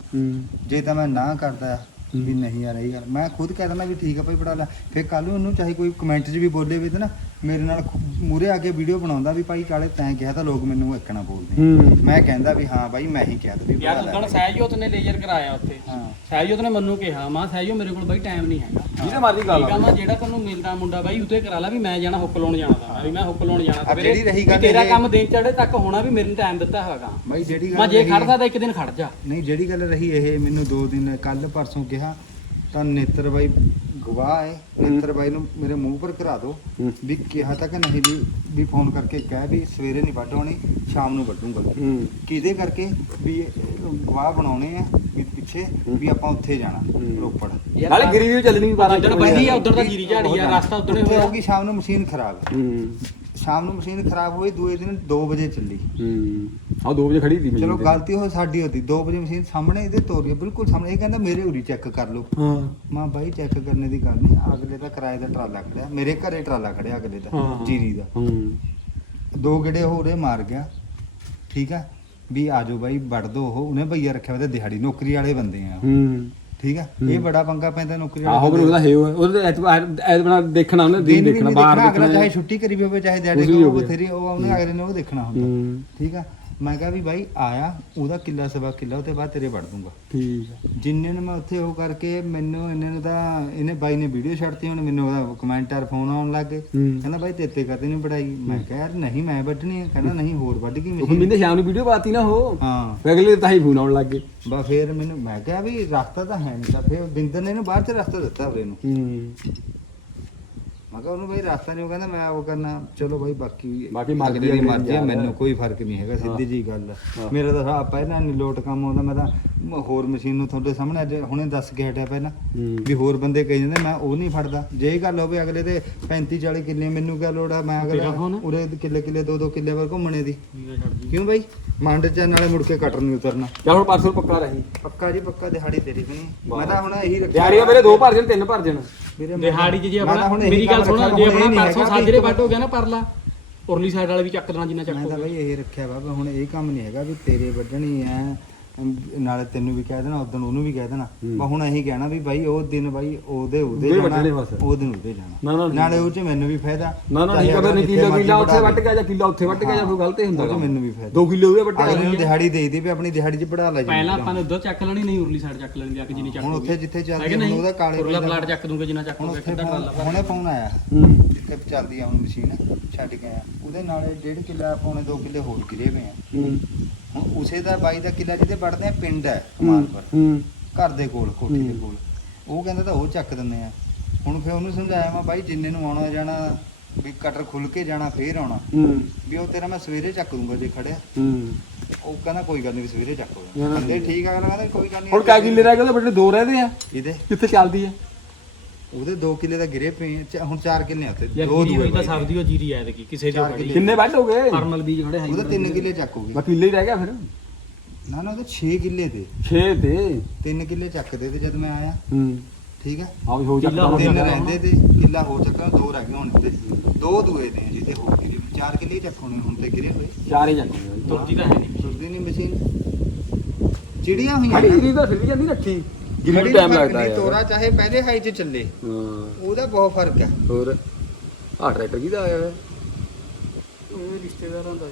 ਜੇ ਤਾਂ ਮੈਂ ਨਾ ਕਰਦਾ ਵੀ ਨਹੀਂ ਯਾਰ ਇਹ ਗੱਲ। ਮੈਂ ਖੁਦ ਕਹਿ ਦਿੰਦਾ ਵੀ ਠੀਕ ਆ ਭਾਈ ਬਣਾ ਲੈ। ਫਿਰ ਕੱਲ ਨੂੰ ਉਹਨੂੰ ਚਾਹੇ ਕੋਈ ਕਮੈਂਟ 'ਚ ਵੀ ਬੋਲੇ ਵੀ ਤੇ ਨਾ ਮੇਰੇ ਨਾਲ ਮੂਰੇ ਆ ਕੇ ਵੀਡੀਓ ਬਣਾਉਂਦਾ ਵੀ ਭਾਈ ਕਾਲੇ ਤੈਂ ਕਿਹਾ ਤਾਂ ਲੋਕ ਮੈਨੂੰ ਇੱਕਣਾ ਬੋਲਦੇ। ਹੂੰ। ਮੈਂ ਕਹਿੰਦਾ ਵੀ ਹਾਂ ਭਾਈ ਮੈਂ ਹੀ ਕਿਹਾ ਤਾ ਵੀ ਯਾਰ ਬਣਾ ਲੈ ਉਦੋਂ ਨੇ ਲੇਜ਼ਰ ਕਰਾਇਆ ਉੱਥੇ। ਹਾਂ। ਸਹਿਜੋਤ ਨੇ ਮੈਨੂੰ ਕਿਹਾ ਮਾਂ ਸਹਿਜੋ ਮੇਰੇ ਕੋਲ ਬਾਈ ਟਾਈਮ ਨਹੀਂ ਹੈਗਾ। ਜਿਹਦੇ ਮਰਜ਼ੀ ਗੱਲ ਠੀਕ ਆ ਮੈਂ ਜਿਹੜਾ ਤੈਨੂੰ ਮਿਲਦਾ ਮੁੰਡਾ ਬਾਈ ਉਤੇ ਕਰਾ ਲਾ ਵੀ ਮੈਂ ਜਾਣਾ ਹੁੱਕ ਲਾਉਣ ਜਾਣਾ ਤਾਂ। ਵੀ ਮੈਂ ਹੁੱਕ ਲਾਉਣ ਜਾਣਾ ਆ ਜਿਹੜੀ ਰਹੀ ਗੱਲ ਤੇਰਾ ਇਹ- ਕੰਮ ਦਿਨ ਚੜੇ ਤੱਕ ਹੋਣਾ ਵੀ ਮੇਰੇ ਟਾਈਮ ਦਿੱਤਾ ਹੈਗਾ। ਭਾਈ ਜਿਹੜੀ ਗੱਲ ਮੈਂ ਜੇ ਰਹੀ- ਖੜਦਾ ਤਾਂ ਇੱਕ ਦਿਨ ਖੜ ਜਾ। ਨਹੀਂ ਜਿਹੜੀ ਗੱਲ ਰਹੀ ਇਹ ਮੈਨੂੰ ਦੋ ਦਿਨ ਕੱਲ ਪਰਸੋਂ ਕਿਹਾ ਤਾਂ ਨੇਤਰ ਬਾਈ ਗਵਾਹ ਹੈ। ਨੇਤਰ ਬਾਈ ਨੂੰ ਮੇਰੇ ਮੂੰਹ ਪਰ ਕਰਾ ਦਿਓ ਹੂੰ। ਵੀ ਕਿਹਾ ਤਾਂ ਕਿ ਨਹੀਂ ਵੀ ਵੀ ਫੋਨ ਕਰਕੇ ਕਹਿ ਵੀ ਸਵੇਰੇ ਨਹੀਂ ਵੱਢ ਹੋਣੀ ਸ਼ਾਮ ਨੂੰ ਵੱਢੂੰਗਾ। ਹੂੰ। ਕਿਹਦੇ ਕਰਕੇ? ਵੀ ਗਵਾਹ ਬਣਾਉਣੇ ਆ ਵੀ ਪਿੱਛੇ ਵੀ ਆਪਾਂ ਉੱਥੇ ਜਾਣਾ ਹੂੰ। ਰੋਪੜ। ਨਾਲੇ ਗਰੀ ਵੀ ਚੱਲਣੀ 12 ਜਿੱਦਣ ਬੰਦੀ ਆ ਉਧਰ ਤਾਂ ਜੀਰੀ ਝਾੜੀ ਆ ਰਸਤਾ ਉਧਰ ਉੱਥੇ ਹੋਇਆ। ਹੋ ਗਈ ਸ਼ਾਮ ਨੂੰ ਮਸ਼ੀਨ ਖਰਾਬ। ਹੂੰ। ਸ਼ਾਮ ਨੂੰ ਮਸ਼ੀਨ ਖਰਾਬ ਹੋਈ ਦੂਏ ਦਿਨ 2 ਵਜੇ ਚੱਲੀ। ਹੂੰ। ਆਹ 2 ਵਜੇ ਖੜੀ ਸੀ ਮਸ਼ੀਨ ਚਲੋ ਤੇ। ਗਲਤੀ ਉਹ ਸਾਡੀ ਹੋਤੀ 2 ਵਜੇ ਮਸ਼ੀਨ ਸਾਹਮਣੇ ਇਹਦੇ ਤੋਰੀ ਬਿਲਕੁਲ ਸਾਹਮਣੇ ਇਹ ਕਹਿੰਦਾ ਮੇਰੇ ਉਰੀ ਚੈੱਕ ਕਰ ਲਓ। ਹਾਂ। ਮਾਂ ਬਾਈ ਚੈੱਕ ਕਰਨੇ ਦੀ ਗੱਲ ਨਹੀਂ ਅਗਲੇ ਦਾ ਕਿਰਾਏ ਦਾ ਟਰਾਲਾ ਖੜਿਆ ਮੇਰੇ ਘਰੇ ਟਰਾਲਾ ਖੜਿਆ ਅਗਲੇ ਦਾ ਹਾਂ। ਜੀਰੀ ਦਾ। ਹੂੰ। ਦੋ ਗੇੜੇ ਹੋਰੇ ਮਾਰ ਗਿਆ ਠੀਕ ਆ? ਵੀ ਆਜੋ ਬਾਈ ਵੜ ਦੋ ਉਹ ਉਹਨੇ ਭਈਆ ਰੱਖਿਆ ਉਹਦੇ ਦਿਹਾੜੀ ਨੌਕਰੀ ਵਾਲੇ ਬੰਦੇ ਆ ਹੂੰ। ਠੀਕ ਆ। ਇਹ ਬੜਾ ਪੰਗਾ ਪੈਂਦਾ ਨੌਕਰੀ ਆਹੋ ਫਿਰ ਉਹਦਾ ਹੈ ਉਹ ਉਹਦੇ ਐਤਵਾਰ ਦੇਖਣਾ ਉਹਨੇ ਦਿਨ ਦੇਖਣਾ ਬਾਹਰ ਦੇਖਣਾ ਚਾਹੇ ਛੁੱਟੀ ਕਰੀ ਵੀ ਹੋਵੇ ਚਾਹੇ ਦਿਹਾੜੀ ਹੋਵੇ। ਬਥੇਰੀ ਉਹ ਉਹਨੇ ਅਗਲੇ ਨੇ ਉਹ ਦੇਖਣਾ ਹੁੰਦਾ। ਠੀਕ ਆ? ਮੈਂ ਕਿਹਾ ਵੀ ਬਾਈ ਆਇਆ ਉਹਦਾ ਕਿੱਲਾ ਸਵਾ ਕਿੱਲਾ ਉਹ ਤੇ ਬਾਅਦ ਤੇਰੇ ਵੜ ਦੂੰਗਾ। ਠੀਕ ਆ। ਜਿੰਨੇ ਨੂੰ ਮੈਂ ਉੱਥੇ ਉਹ ਕਰਕੇ ਮੈਨੂੰ ਇਹਨਾਂ ਨੂੰ ਤਾਂ ਇਹਨੇ ਬਾਈ ਨੇ ਵੀਡੀਓ ਛੱਡਤੀ ਹੁਣ ਮੈਨੂੰ ਉਹਦਾ ਕਮੈਂਟਰ ਫੋਨ ਆਉਣ ਲੱਗ ਗਏ। ਹੂੰ। ਕਹਿੰਦਾ ਬਾਈ ਤੇਤੇ ਕਦੇ ਨਹੀਂ ਪੜਾਈ ਮੈਂ ਕਿਹਾ ਯਾਰ ਨਹੀਂ ਮੈਂ ਵੱਢਣੀ ਹੈ ਕਹਿੰਦਾ ਨਹੀਂ ਹੋਰ ਵੱਢ ਗਈ ਉਹ ਮਸ਼ੀਨ ਮਿੰਦੇ ਸ਼ਾਮ ਨੂੰ ਵੀਡੀਓ ਪਾਤੀ ਨਾ ਉਹ। ਹਾਂ। ਫਿਰ ਅਗਲੇ ਦਿਨ ਤਾਂ ਹੀ ਫੋਨ ਆਉਣ ਲੱਗ ਗਏ। ਬਾ ਫੇਰ ਮੈਨੂੰ ਮੈਂ ਕਿਹਾ ਵੀ ਰਸਤਾ ਤਾਂ ਹੈ ਨਹੀਂ ਤਾਂ ਫੇਰ ਬਿੰਦਰ ਨੇ ਇਹਨੂੰ ਬਾਹਰ ਚ ਰਸਤਾ ਦਿੱਤਾ ਵੀਰੇ ਨੂੰ ਹੂੰ। ਮੈਂ ਕਿਹਾ ਉਹਨੂੰ ਬਾਈ ਰਸਤਾ ਨਹੀਂ ਉਹ ਕਹਿੰਦਾ ਮੈਂ ਉਹ ਕਰਨਾ ਚਲੋ ਬਾਈ ਬਾਕੀ ਬਾਕੀ ਮਰਜ਼ੀ ਅਗਲੇ ਦੀ ਮਰਜ਼ੀ ਹੈ, ਯਾਰ। ਮੈਨੂੰ ਕੋਈ ਫ਼ਰਕ ਨਹੀਂ ਹੈਗਾ ਸਿੱਧੀ ਜੀ ਗੱਲ ਹਾਂ। ਹੈ। ਮੇਰਾ ਤਾਂ ਸਾਹ ਪਹਿਲਾਂ ਨਹੀਂ ਲੋਟ ਕੰਮ ਆਉਂਦਾ ਮੈਂ ਤਾਂ ਮ- ਹੋਰ ਮਸ਼ੀਨ ਨੂੰ ਤੁਹਾਡੇ ਸਾਹਮਣੇ ਅੱਜ ਹੁਣੇ ਦੱਸ ਕੇ ਹਟਿਆ ਪਹਿਲਾਂ ਹੂੰ। ਵੀ ਹੋਰ ਬੰਦੇ ਕਹੀ ਜਾਂਦੇ ਮੈਂ ਉਹ ਨਹੀਂ ਫੜਦਾ। ਜੇ ਇਹ ਗੱਲ ਹੋਵੇ ਅਗਲੇ ਦੇ 35 40 ਕਿੱਲੇ ਮੈਨੂੰ ਕਿਆ ਲੋੜ ਆ? ਮੈਂ ਅਗਲੇ ਤੇਰਾ ਫੋਨ? ਉਰੇ ਕਿੱਲੇ ਕਿੱਲੇ ਦੋ ਦੋ ਕਿੱਲੇ ਵਰ ਘੁੰਮਣੇ ਦੀ। ਕਿਉਂ ਬਾਈ? ਮੰਡ ਚ ਨਾਲੇ ਮੁੜ ਕੇ ਕਟਰ ਨਹੀਂ ਉਤਰਨਾ। ਚੱਲ ਹੁਣ ਪਰਸੋਂ ਪੱਕਾ ਰਹੀ। ਪੱਕਾ ਜੀ ਪੱਕਾ ਦਿਹਾੜੀ ਤੇਰੀ ਵੀ ਨਹੀਂ ਮੈਂ ਤਾਂ ਹੁਣ ਇਹੀ ਰੱਖਿਆ ਦਿਹਾੜੀਆਂ ਮੇਰੇ ਦੋ ਭਰ ਜਣ ਤਿੰਨ ਭਰ ਜਣ। ਦਿਹਾੜੀ 'ਚ ਜੇ ਮੈਂ ਤਾਂ ਆਪਣਾ ਹੁਣ ਇਹੀ ਮੇਰੀ ਗੱਲ ਸੁਣ ਜੇ ਆਪਣਾ ਪਰਸੋਂ ਸਾਜਰੇ ਵੀ ਵੱਢ ਹੋ ਗਿਆ ਨਾ ਪਰਲਾ ਉਰਲੀ ਸਾਈਡ ਵਾਲਾ ਵੀ ਚੱਕ ਦੇਣਾ ਜਿੰਨਾ ਚੱਕ ਮੈਂ ਤਾਂ। ਬਈ ਇਹ ਰੱਖਿਆ ਵਾ ਹੁਣ ਇਹ ਕੰਮ ਨਹੀਂ ਹੈਗਾ ਵੀ ਤੇਰੇ ਵੱਢਣੀ ਐ ਨਾਲੇ ਤੈਨੂੰ ਵੀ ਕਹਿ ਦੇਣਾ ਉਦੋਂ ਉਹਨੂੰ ਵੀ ਕਹਿ ਦੇਣਾ। ਮੈਂ ਹੁਣ ਇਹੀ ਕਹਿਣਾ ਵੀ ਬਾਈ ਉਹ ਦਿਨ ਬਾਈ ਉਹਦੇ ਉਹਦੇ ਉਹਦੇ ਜਾਣਾ ਬਸ। ਉਹ ਦਿਨ ਉਹਦੇ ਨਾ, ਜਾਣਾ ਨਾ, ਨਾਲੇ ਉਹ ਚ ਮੈਨੂੰ ਵੀ ਫਾਇਦਾ। ਨਾ ਨਾ ਚਾਹੇ ਠੀਕ ਆ ਫਿਰ ਅਗਲਾ ਨਹੀਂ ਕਿੱਲਾ ਜਿੱਥੇ ਕਿੱਲਾ ਉੱਥੇ ਮਰਜ਼ੀ ਵੱਟ ਗਿਆ ਜਾਂ ਕਿੱਲਾ ਉੱਥੇ ਵੱਟ ਗਿਆ ਜਾਂ ਕੋਈ ਗਲਤ ਹੀ ਹੁੰਦਾ ਉਹ ਚ ਕੰਮ। ਮੈਨੂੰ ਵੀ ਫਾਇਦਾ। ਦੋ ਕਿੱਲੇ ਉਹਦੇ ਵੱਟੇ ਅਗਲੇ ਨੂੰ ਦਿਹਾੜੀ ਦੇਈਦੀ ਵੀ ਆਪਣੀ ਦਿਹਾੜੀ ਚ ਵੜਾ ਲੈ ਜੀ। ਪਹਿਲਾਂ ਆਪਾਂ ਨੇ ਉਧਰ ਚੱਕ ਲੈਣੀ ਨਹੀਂ ਉਰਲੀ ਸਾਈਡ ਚੱਕ ਲੈਣੀ ਜਾ ਕੇ ਜਿੰਨੀ ਚੱਕ ਹੁਣ ਹੋਊਗੀ। ਉੱਥੇ ਜਿੱਥੇ ਹੈ ਚੱਲਦੀ ਕਿ ਹੁਣ ਨਹੀਂ? ਉਹਦਾ ਕਾਲੇ ਉਰਲਾ ਬਾਈ ਦਾ- ਪਲਾਟ ਚੱਕ ਦੂੰਗਾ ਜਿੰਨਾ ਚੱਕ ਹੁਣ ਹੋਊਗਾ ਉੱਥੇ ਕਿੱਦਾਂ ਫੋਨ- ਟਰਾਲਾ ਹੁਣੇ ਫੋਨ ਆਇਆ ਹੂੰ। ਜਿੱਥੇ ਚੱਲਦੀ ਆ ਹੁਣ ਮਸ਼ੀਨ ਛੱਡ ਕੇ ਆਇਆ ਉਹਦੇ ਨਾਲੇ ਡੇਢ ਕਿੱਲਾ ਪੌਣੇ 2 ਕਿੱਲੇ ਹੋਰ ਗਿਰੇ ਪਏ ਆ। ਹੂੰ। ਹੁਣ ਉਸੇ ਦਾ ਬਾਈ ਦਾ ਕਿੱਲਾ ਜਿਹਦੇ ਵੜਦੇ ਆ ਪਿੰਡ ਹੈ ਕਮਾਲਪੁਰ। ਹੂੰ। ਘਰ ਦੇ ਕੋਲ ਕੋਠੀ ਦੇ। ਕੋਲ। ਉਹ ਕਹਿੰਦਾ ਤਾਂ ਉਹ ਚੱਕ ਦਿੰਦੇ ਆ। ਹੁਣ ਫਿਰ ਉਹਨੂੰ ਸਮਝਾਇਆ ਮੈਂ ਬਾਈ ਜਿੰਨੇ ਨੂੰ ਆਉਣਾ ਜਾਣਾ ਵੀ ਕਟਰ ਖੁੱਲ ਕੇ ਜਾਣਾ ਫੇਰ ਆਉਣਾ। ਵੀ ਉਹ ਤੇਰਾ ਮੈਂ ਸਵੇਰੇ ਚੱਕ ਦੂੰਗਾ ਜੇ ਖੜਿਆ। ਉਹ ਕਹਿੰਦਾ ਕੋਈ ਗੱਲ ਨਹੀਂ ਸਵੇਰੇ ਚੱਕ ਨਾ, ਕਹਿੰਦੇ ਠੀਕ ਆ ਕਹਿੰਦਾ ਕੋਈ ਗੱਲ ਨਹੀਂ ਹੁਣ ਕਾ ਕਿੱਲੇ ਰਹਿ ਗਏ ਉਹਦੇ ਵੱਡੇ ਦੋ ਰਹਿੰਦੇ ਆ। ਇਹਦੇ ਕਿੱਥੇ ਚੱਲਦੀ ਆ? ਉਹਦੇ 2 ਕਿੱਲੇ ਦਾ ਗਿਰੇ ਪਏ ਆ, ਚ- ਹੁਣ 4 ਕਿੱਲੇ ਆ ਯਾਰ ਦੋ ਜੀਰੀ ਦੂਏ ਹੋਈ ਤਾਂ ਬਾਈ। ਦੇ। ਸਬਜ਼ੀ ਉਹ ਜੀਰੀ ਆਏ ਕੀ ਕਿਸੇ ਦੇ ਚਾਰ ਕਿੱਲੇ। ਕਿੰਨੇ ਵੱਢ ਹੋ ਗਏ? ਫਾਰਮਲ ਬੀਜ ਖੜੇ ਹੈ ਉਹਦੇ 3 ਕਿੱਲੇ ਚੱਕੂਗੀ ਬਸ ਕਿੱਲੇ ਹੀ ਰਹਿ ਗਿਆ ਫਿਰ। ਨਾ ਨਾ ਉਹਦੇ 6 ਕਿੱਲੇ ਤੇ। 6 ਤੇ? 3 ਕਿੱਲੇ ਚੱਕਦੇ ਤੇ ਜਦ ਮੈਂ ਆਇਆ। ਹੂੰ। ਠੀਕ ਹੈ ਆ ਵੀ ਹੋ ਕਿੱਲਾ ਚੱਕਦਾ ਹੋ ਤਿੰਨ। ਰਹਿੰਦੇ ਤੇ ਕਿੱਲਾ ਹੋ ਚੱਕਾ ਦੋ ਰਹਿ ਗਏ ਹੁਣ ਤੇ। ਦੋ ਦੂਏ ਨੇ ਜਿਹਦੇ ਹੋ ਗਏ ਚਾਰ ਕਿੱਲੇ ਹੀ ਚੱਕਣੇ ਹੁਣ ਤੇ ਗਿਰੇ ਹੋਏ। ਚਾਰੇ ਜਾਂਦੇ ਤੁਰਦੀ ਤਾਂ ਹੈ ਨਹੀਂ। ਸੁਰਦੀ ਨਹੀਂ ਮਸ਼ੀਨ। ਚਿੜੀਆਂ ਹੋਈਆਂ ਖੜੀ ਨਾ। ਦੀ ਤਾਂ ਫਿਰ ਵੀ ਜਾਂਦੀ ਰੱਖੀ। ਖੜੀ ਗਿਰੀ ਨੂੰ ਟਾਈਮ ਲੱਗਦਾ ਯਾਰ। ਤੋਰਾ ਚਾਹੇ ਪਹਿਲੇ ਹਾਈ 'ਚ ਚੱਲੇ ਹਾਂ। ਉਹਦਾ ਬਹੁਤ ਫ਼ਰਕ ਹੈ ਹੋਰ? ਆ ਟਰੈਕਟਰ ਕਿਹਦਾ ਆਇਆ ਹੋਇਆ? ਉਹ ਰਿਸ਼ਤੇਦਾਰਾਂ ਦਾ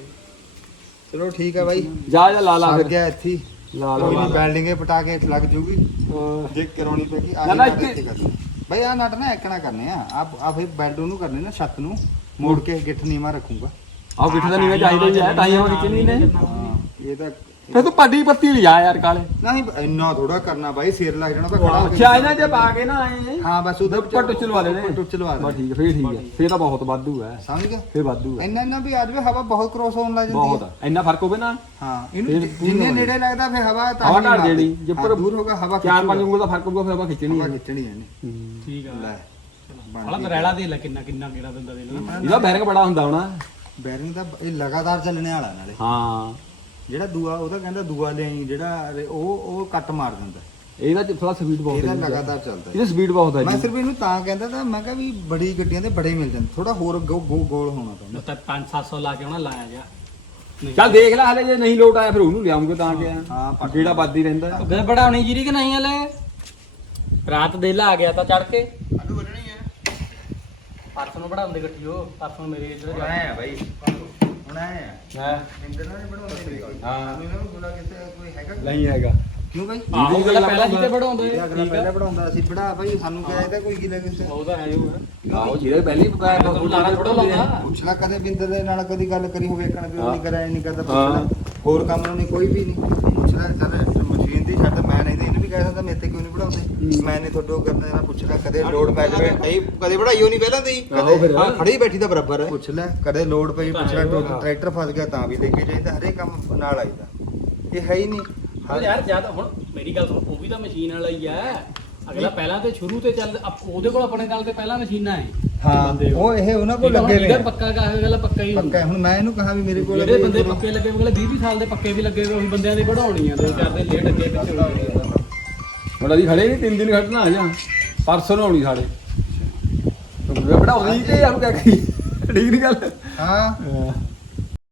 ਚਲੋ ਠੀਕ ਹੈ ਬਾਈ। ਜਾ ਜਾ ਲਾ ਲਾ ਸਰ ਫਿਰ। ਗਿਆ ਇੱਥੇ ਹੀ। ਲਾ ਲਾ ਕੋਈ ਲਾ ਨਹੀਂ ਲਾ। ਬਿਲਡਿੰਗੇ ਪਟਾ ਕੇ ਲੱਗ ਜੂਗੀ। ਹਾਂ। ਜੇ ਕਰਾਉਣੀ ਪੈਗੀ ਨਾ, ਨਾ, ਇੱਥੇ- ਬਾਈ ਆ ਨਟ ਨਾ ਐਕਣਾ ਕਰਨੇ ਆ। ਆ ਆ ਫਿਰ ਬੈਲਟ ਉਹਨੂੰ ਕਰਨੇ ਨਾ ਛੱਤ ਨੂੰ। ਮੋੜ ਕੇ ਗਿੱਠ ਨੀਵਾ ਰੱਖੂਗਾ। ਆਹ ਗਿੱਠ ਦਾ ਨੀਵੇਂ ਚਾਹੀਦਾ ਹੀ ਹੈ ਤਾਂ ਹੀ ਉਹ ਖਿੱਚਣੀ ਨੇ? ਹਾਂ ਇਹ ਤਾਂ ਫਿਰ ਤੂੰ ਪੱਡੀ ਪੱਤੀ ਲਿਆ ਯਾਰ ਕਾਲੇ। ਨਹੀਂ ਇੰਨਾ ਥੋੜਾ ਕਰਨਾ ਬਾਈ ਸਿਰ ਲੱਗ ਜਾਣਾ ਤਾਂ ਖੜਾ ਹੋ ਅੱਛਾ ਇਹਨਾਂ ਚ ਪਾ ਕੇ ਨਾ ਆਏ ਹਾਂ ਬਸ ਉਹਦੇ ਪੱਟ ਚਲਵਾ ਲੈਣੇ। ਪੱਟ ਚਲਵਾ ਬਸ ਠੀਕ ਹੈ ਫੇਰ ਠੀਕ ਹੈ ਫੇਰ ਤਾਂ ਬਹੁਤ ਵਾਧੂ ਹੈ ਸਮਝ ਗਿਆ? ਫੇਰ ਵਾਧੂ ਹੈ ਇੰਨਾ ਇੰਨਾ ਵੀ ਅੱਜ ਵੀ ਹਵਾ ਬਹੁਤ ਕ੍ਰੋਸ ਹੋਣ ਲੱਗ ਜਾਂਦੀ ਬਹੁਤ ਹੈ ਹੈ। ਇੰਨਾ ਫ਼ਰਕ ਹੋਵੇ ਨਾ। ਹਾਂ ਇਹਨੂੰ ਜਿੰਨੇ ਹਵਾ ਨੇੜੇ ਲੱਗਦਾ ਫਿਰ ਹਵਾ ਤਾਂ ਹਵਾ ਹੀ ਘਟ ਮਾਰਦੀ। ਜਿਹੜੀ ਜੇ ਹਾਂ, ਪਰ ਦੂਰ ਹੋਗਾ ਹਵਾ ਚਾਰ ਪੰਜ। ਉਂਗਲ ਦਾ ਫ਼ਰਕ ਹੋਊਗਾ ਫਿਰ ਆਪਾਂ ਖਿੱਚਣੀ ਹਵਾ ਹੈ ਖਿੱਚਣੀ ਹੈ ਹੂੰ। ਠੀਕ ਆ। ਲੈ। ਬਣ ਹਲਾ। ਕਰੈਲਾ ਦੇ ਲੈ ਕਿੰਨਾ ਕਿੰਨਾ ਕਿਹੜਾ ਦਿੰਦਾ ਦੇ ਲੈ। ਇਹਦਾ ਬੈਰਿੰਗ ਬੜਾ ਹੁੰਦਾ ਹੋਣਾ। ਬੈਰਿੰਗ ਦਾ ਇਹ ਲਗਾਤਾਰ ਚੱਲਣੇ ਵਾਲਾ ਨਾਲੇ। ਹਾਂ। ਜਿਹੜਾ ਦੂਆ ਉਹਦਾ ਕਹਿੰਦਾ ਦੂਆ ਲਿਆਈ ਜਿਹੜਾ ਉਹ ਉਹ ਕੱਟ ਮਾਰ ਦਿੰਦਾ। ਇਹਦਾ ਥੋੜਾ ਸਪੀਡ ਬਹੁਤ ਇਹਦਾ ਹੈ ਲਗਾਤਾਰ ਚੱਲਦਾ ਇਹਦੀ ਸਪੀਡ ਬਹੁਤ ਹੈ ਮੈਂ ਜੀ ਸਿਰਫ ਇਹਨੂੰ ਤਾਂ ਕਹਿੰਦਾ ਤਾਂ ਮੈਂ ਕਿਹਾ ਵੀ ਬੜੀ ਗੱਡੀਆਂ ਦੇ ਬੜੇ ਮਿਲ ਜਾਂਦੇ ਥੋੜਾ ਹੋਰ ਗੋ ਗੋ- ਗੋਲ ਹੋਣਾ ਪੈਂਦਾ ਤਾਂ 5-700 ਲਾ ਕੇ ਉਹਨਾਂ ਲਾਇਆ ਜਾ ਨਹੀਂ। ਚੱਲ ਦੇਖ ਲੈ ਹਲੇ ਜੇ ਨਹੀਂ ਲੋਟ ਆਇਆ ਫਿਰ ਉਹਨੂੰ ਲਿਆਉਂਗੇ ਤਾਂ ਕਿ ਹਾਂ, ਪੱਟ ਜਿਹੜਾ ਵੱਧਦੀ ਰਹਿੰਦਾ। ਹੈ। ਗੇ ਬੜਾਉਣੀ ਜੀਰੀ ਕਿ ਨਹੀਂ ਹਲੇ? ਰਾਤ ਦੇ ਲਾ ਗਿਆ ਤਾਂ ਚੜ ਕੇ। ਆਲੂ ਵੱਢਣੀ ਹੈ ਪਰਸੋਂ ਨੂੰ ਬੜਾਉਂਦੇ ਇਕੱਠੀ ਉਹ ਪਰਸੋਂ ਮੇਰੇ ਇੱਧਰ ਜਾ ਆਇਆ ਬਾਈ। ਹਾਂ? ਇੰਦਰ ਬਣਾਉਂਦੇ ਹਾਂ। ਨੂੰ ਬੁਲਾ ਕੋਈ ਹੈਗਾ ਨਹੀਂ ਹੈਗਾ। ਕਿਉਂ ਬਾਈ? ਆਹੋ ਪਹਿਲਾਂ ਪਹਿਲਾਂ ਜਿੱਤੇ ਬੜਾਉਂਦੇ ਇਹ ਅਗਲਾ ਪਹਿਲਾਂ ਬਣਾਉਂਦਾ ਸੀ ਬੜਾ ਬਾਈ ਸਾਨੂੰ ਕਿਹਾ ਇਹਦਾ ਕੋਈ ਗਿਲਾ ਕਿਸੇ ਉਹ ਤਾਂ ਹੈ ਹੀ ਉਹ ਆਹੋ ਜਿਹੜੇ ਪਹਿਲੀ ਪਕਾਇਆ ਤਾਂ ਉਹ ਲਾਰਾ ਥੋੜਾ ਲਾਉਂਦਾ। ਪੁੱਛਣਾ ਕਦੇ ਬਿੰਦਰ ਦੇ ਨਾਲ ਕਦੀ ਗੱਲ ਕਰੀ ਹੋਵੇ ਕਣ ਵੀ ਉਹ। ਨਹੀਂ ਕਰਿਆ ਇਹ ਨਹੀਂ ਕਰਦਾ। ਪੁੱਛਣਾ। ਹੋਰ ਕੰਮ ਨੂੰ ਨਹੀਂ ਕੋਈ ਵੀ ਨਹੀਂ। ਪੁੱਛਣਾ ਚੱਲ ਮਸ਼ੀਨ ਦੀ ਛੱਡ ਮੈਂ ਨਹੀਂ ਤੇ ਇਹਨੂੰ ਵੀ ਕਹਿ ਸਕਦਾ ਮੇਰੇ ਤੇ ਕਿਉਂ ਨਹੀਂ ਪੜਾਉਂਦੇ ਮੈਂ ਨਹੀਂ ਤੁਹਾਡੇ ਉਹ ਕਰਨਾ ਇਹਨਾਂ ਪੁੱਛਣਾ ਕਦੇ ਲੋਡ ਪੈ ਜਾਵੇ। ਇਹ ਕਦੇ ਪੜਾਈ ਹੋ ਨਹੀਂ ਪਹਿਲਾਂ ਤੇ ਹੀ ਆਹੋ ਫਿਰ। ਹਾਂ ਖੜੀ ਬੈਠੀ ਤਾਂ ਬਰਾਬਰ ਹੈ। ਪੁੱਛ ਲੈ ਕਦੇ ਲੋਡ ਪਈ ਪੁੱਛ ਲੈ ਟਰੈਕਟਰ ਫਸ ਗਿਆ ਤਾਂ ਵੀ ਕੇ ਜਾਈਦਾ ਹਰੇ ਕੰਮ ਨਾਲ ਆਈਦਾ। ਇਹ ਹੈ ਹੀ ਨਹੀਂ। ਉਹ ਯਾਰ ਜਦ ਹੁਣ ਮੇਰੀ ਗੱਲ ਸੁਣ ਉਹ ਵੀ ਤਾਂ ਮਸ਼ੀਨ ਵਾਲਾ ਹੀ ਆ ਅਗਲਾ ਪਹਿਲਾਂ ਤੇ ਸ਼ੁਰੂ ਤੇ ਚੱਲ ਅਪ- ਉਹਦੇ ਕੋਲ ਆਪਣੇ ਨਾਲ ਤੇ ਪਹਿਲਾਂ ਮਸ਼ੀਨਾਂ ਹੈ। ਹਾਂ ਉਹ। ਇਹ ਉਹਨਾਂ ਕੋਲ ਲੱਗੇ ਨੇ ਪੱਕਾ ਕਾ ਅਗਲਾ ਪੱਕਾ ਹੀ ਪੱਕਾ ਹੈ। ਹੁਣ ਮੈਂ ਇਹਨੂੰ ਕਹਾ ਵੀ ਮੇਰੇ ਕੋਲ ਜਿਹੜੇ ਬੰਦੇ ਪੱਕੇ ਲੱਗੇ ਅਗਲੇ 20 20 ਸਾਲ ਦੇ ਪੱਕੇ ਵੀ ਲੱਗੇ ਹੋਏ ਉਹੀ ਬੰਦਿਆਂ ਦੇ ਵਧਾਉਣੀਆਂ ਦੋ ਚਾਰ ਦਿਨ ਲੇਟ ਅੱਗੇ ਪਿੱਛੇ ਹੋ ਗਏ ਹੁਣ ਅਸੀਂ ਖੜੇ ਨਹੀਂ ਤਿੰਨ ਦਿਨ ਖੜਨਾ ਆ ਜਾ। ਪਰਸੋਂ ਨੂੰ ਆਉਣੀ ਸਾਡੇ। ਬੜਾ ਉਹਦੀ ਤੇ ਯਾਰ ਕਹਿ ਗਈ। ਠੀਕ ਨਹੀਂ ਗੱਲ? ਹਾਂ।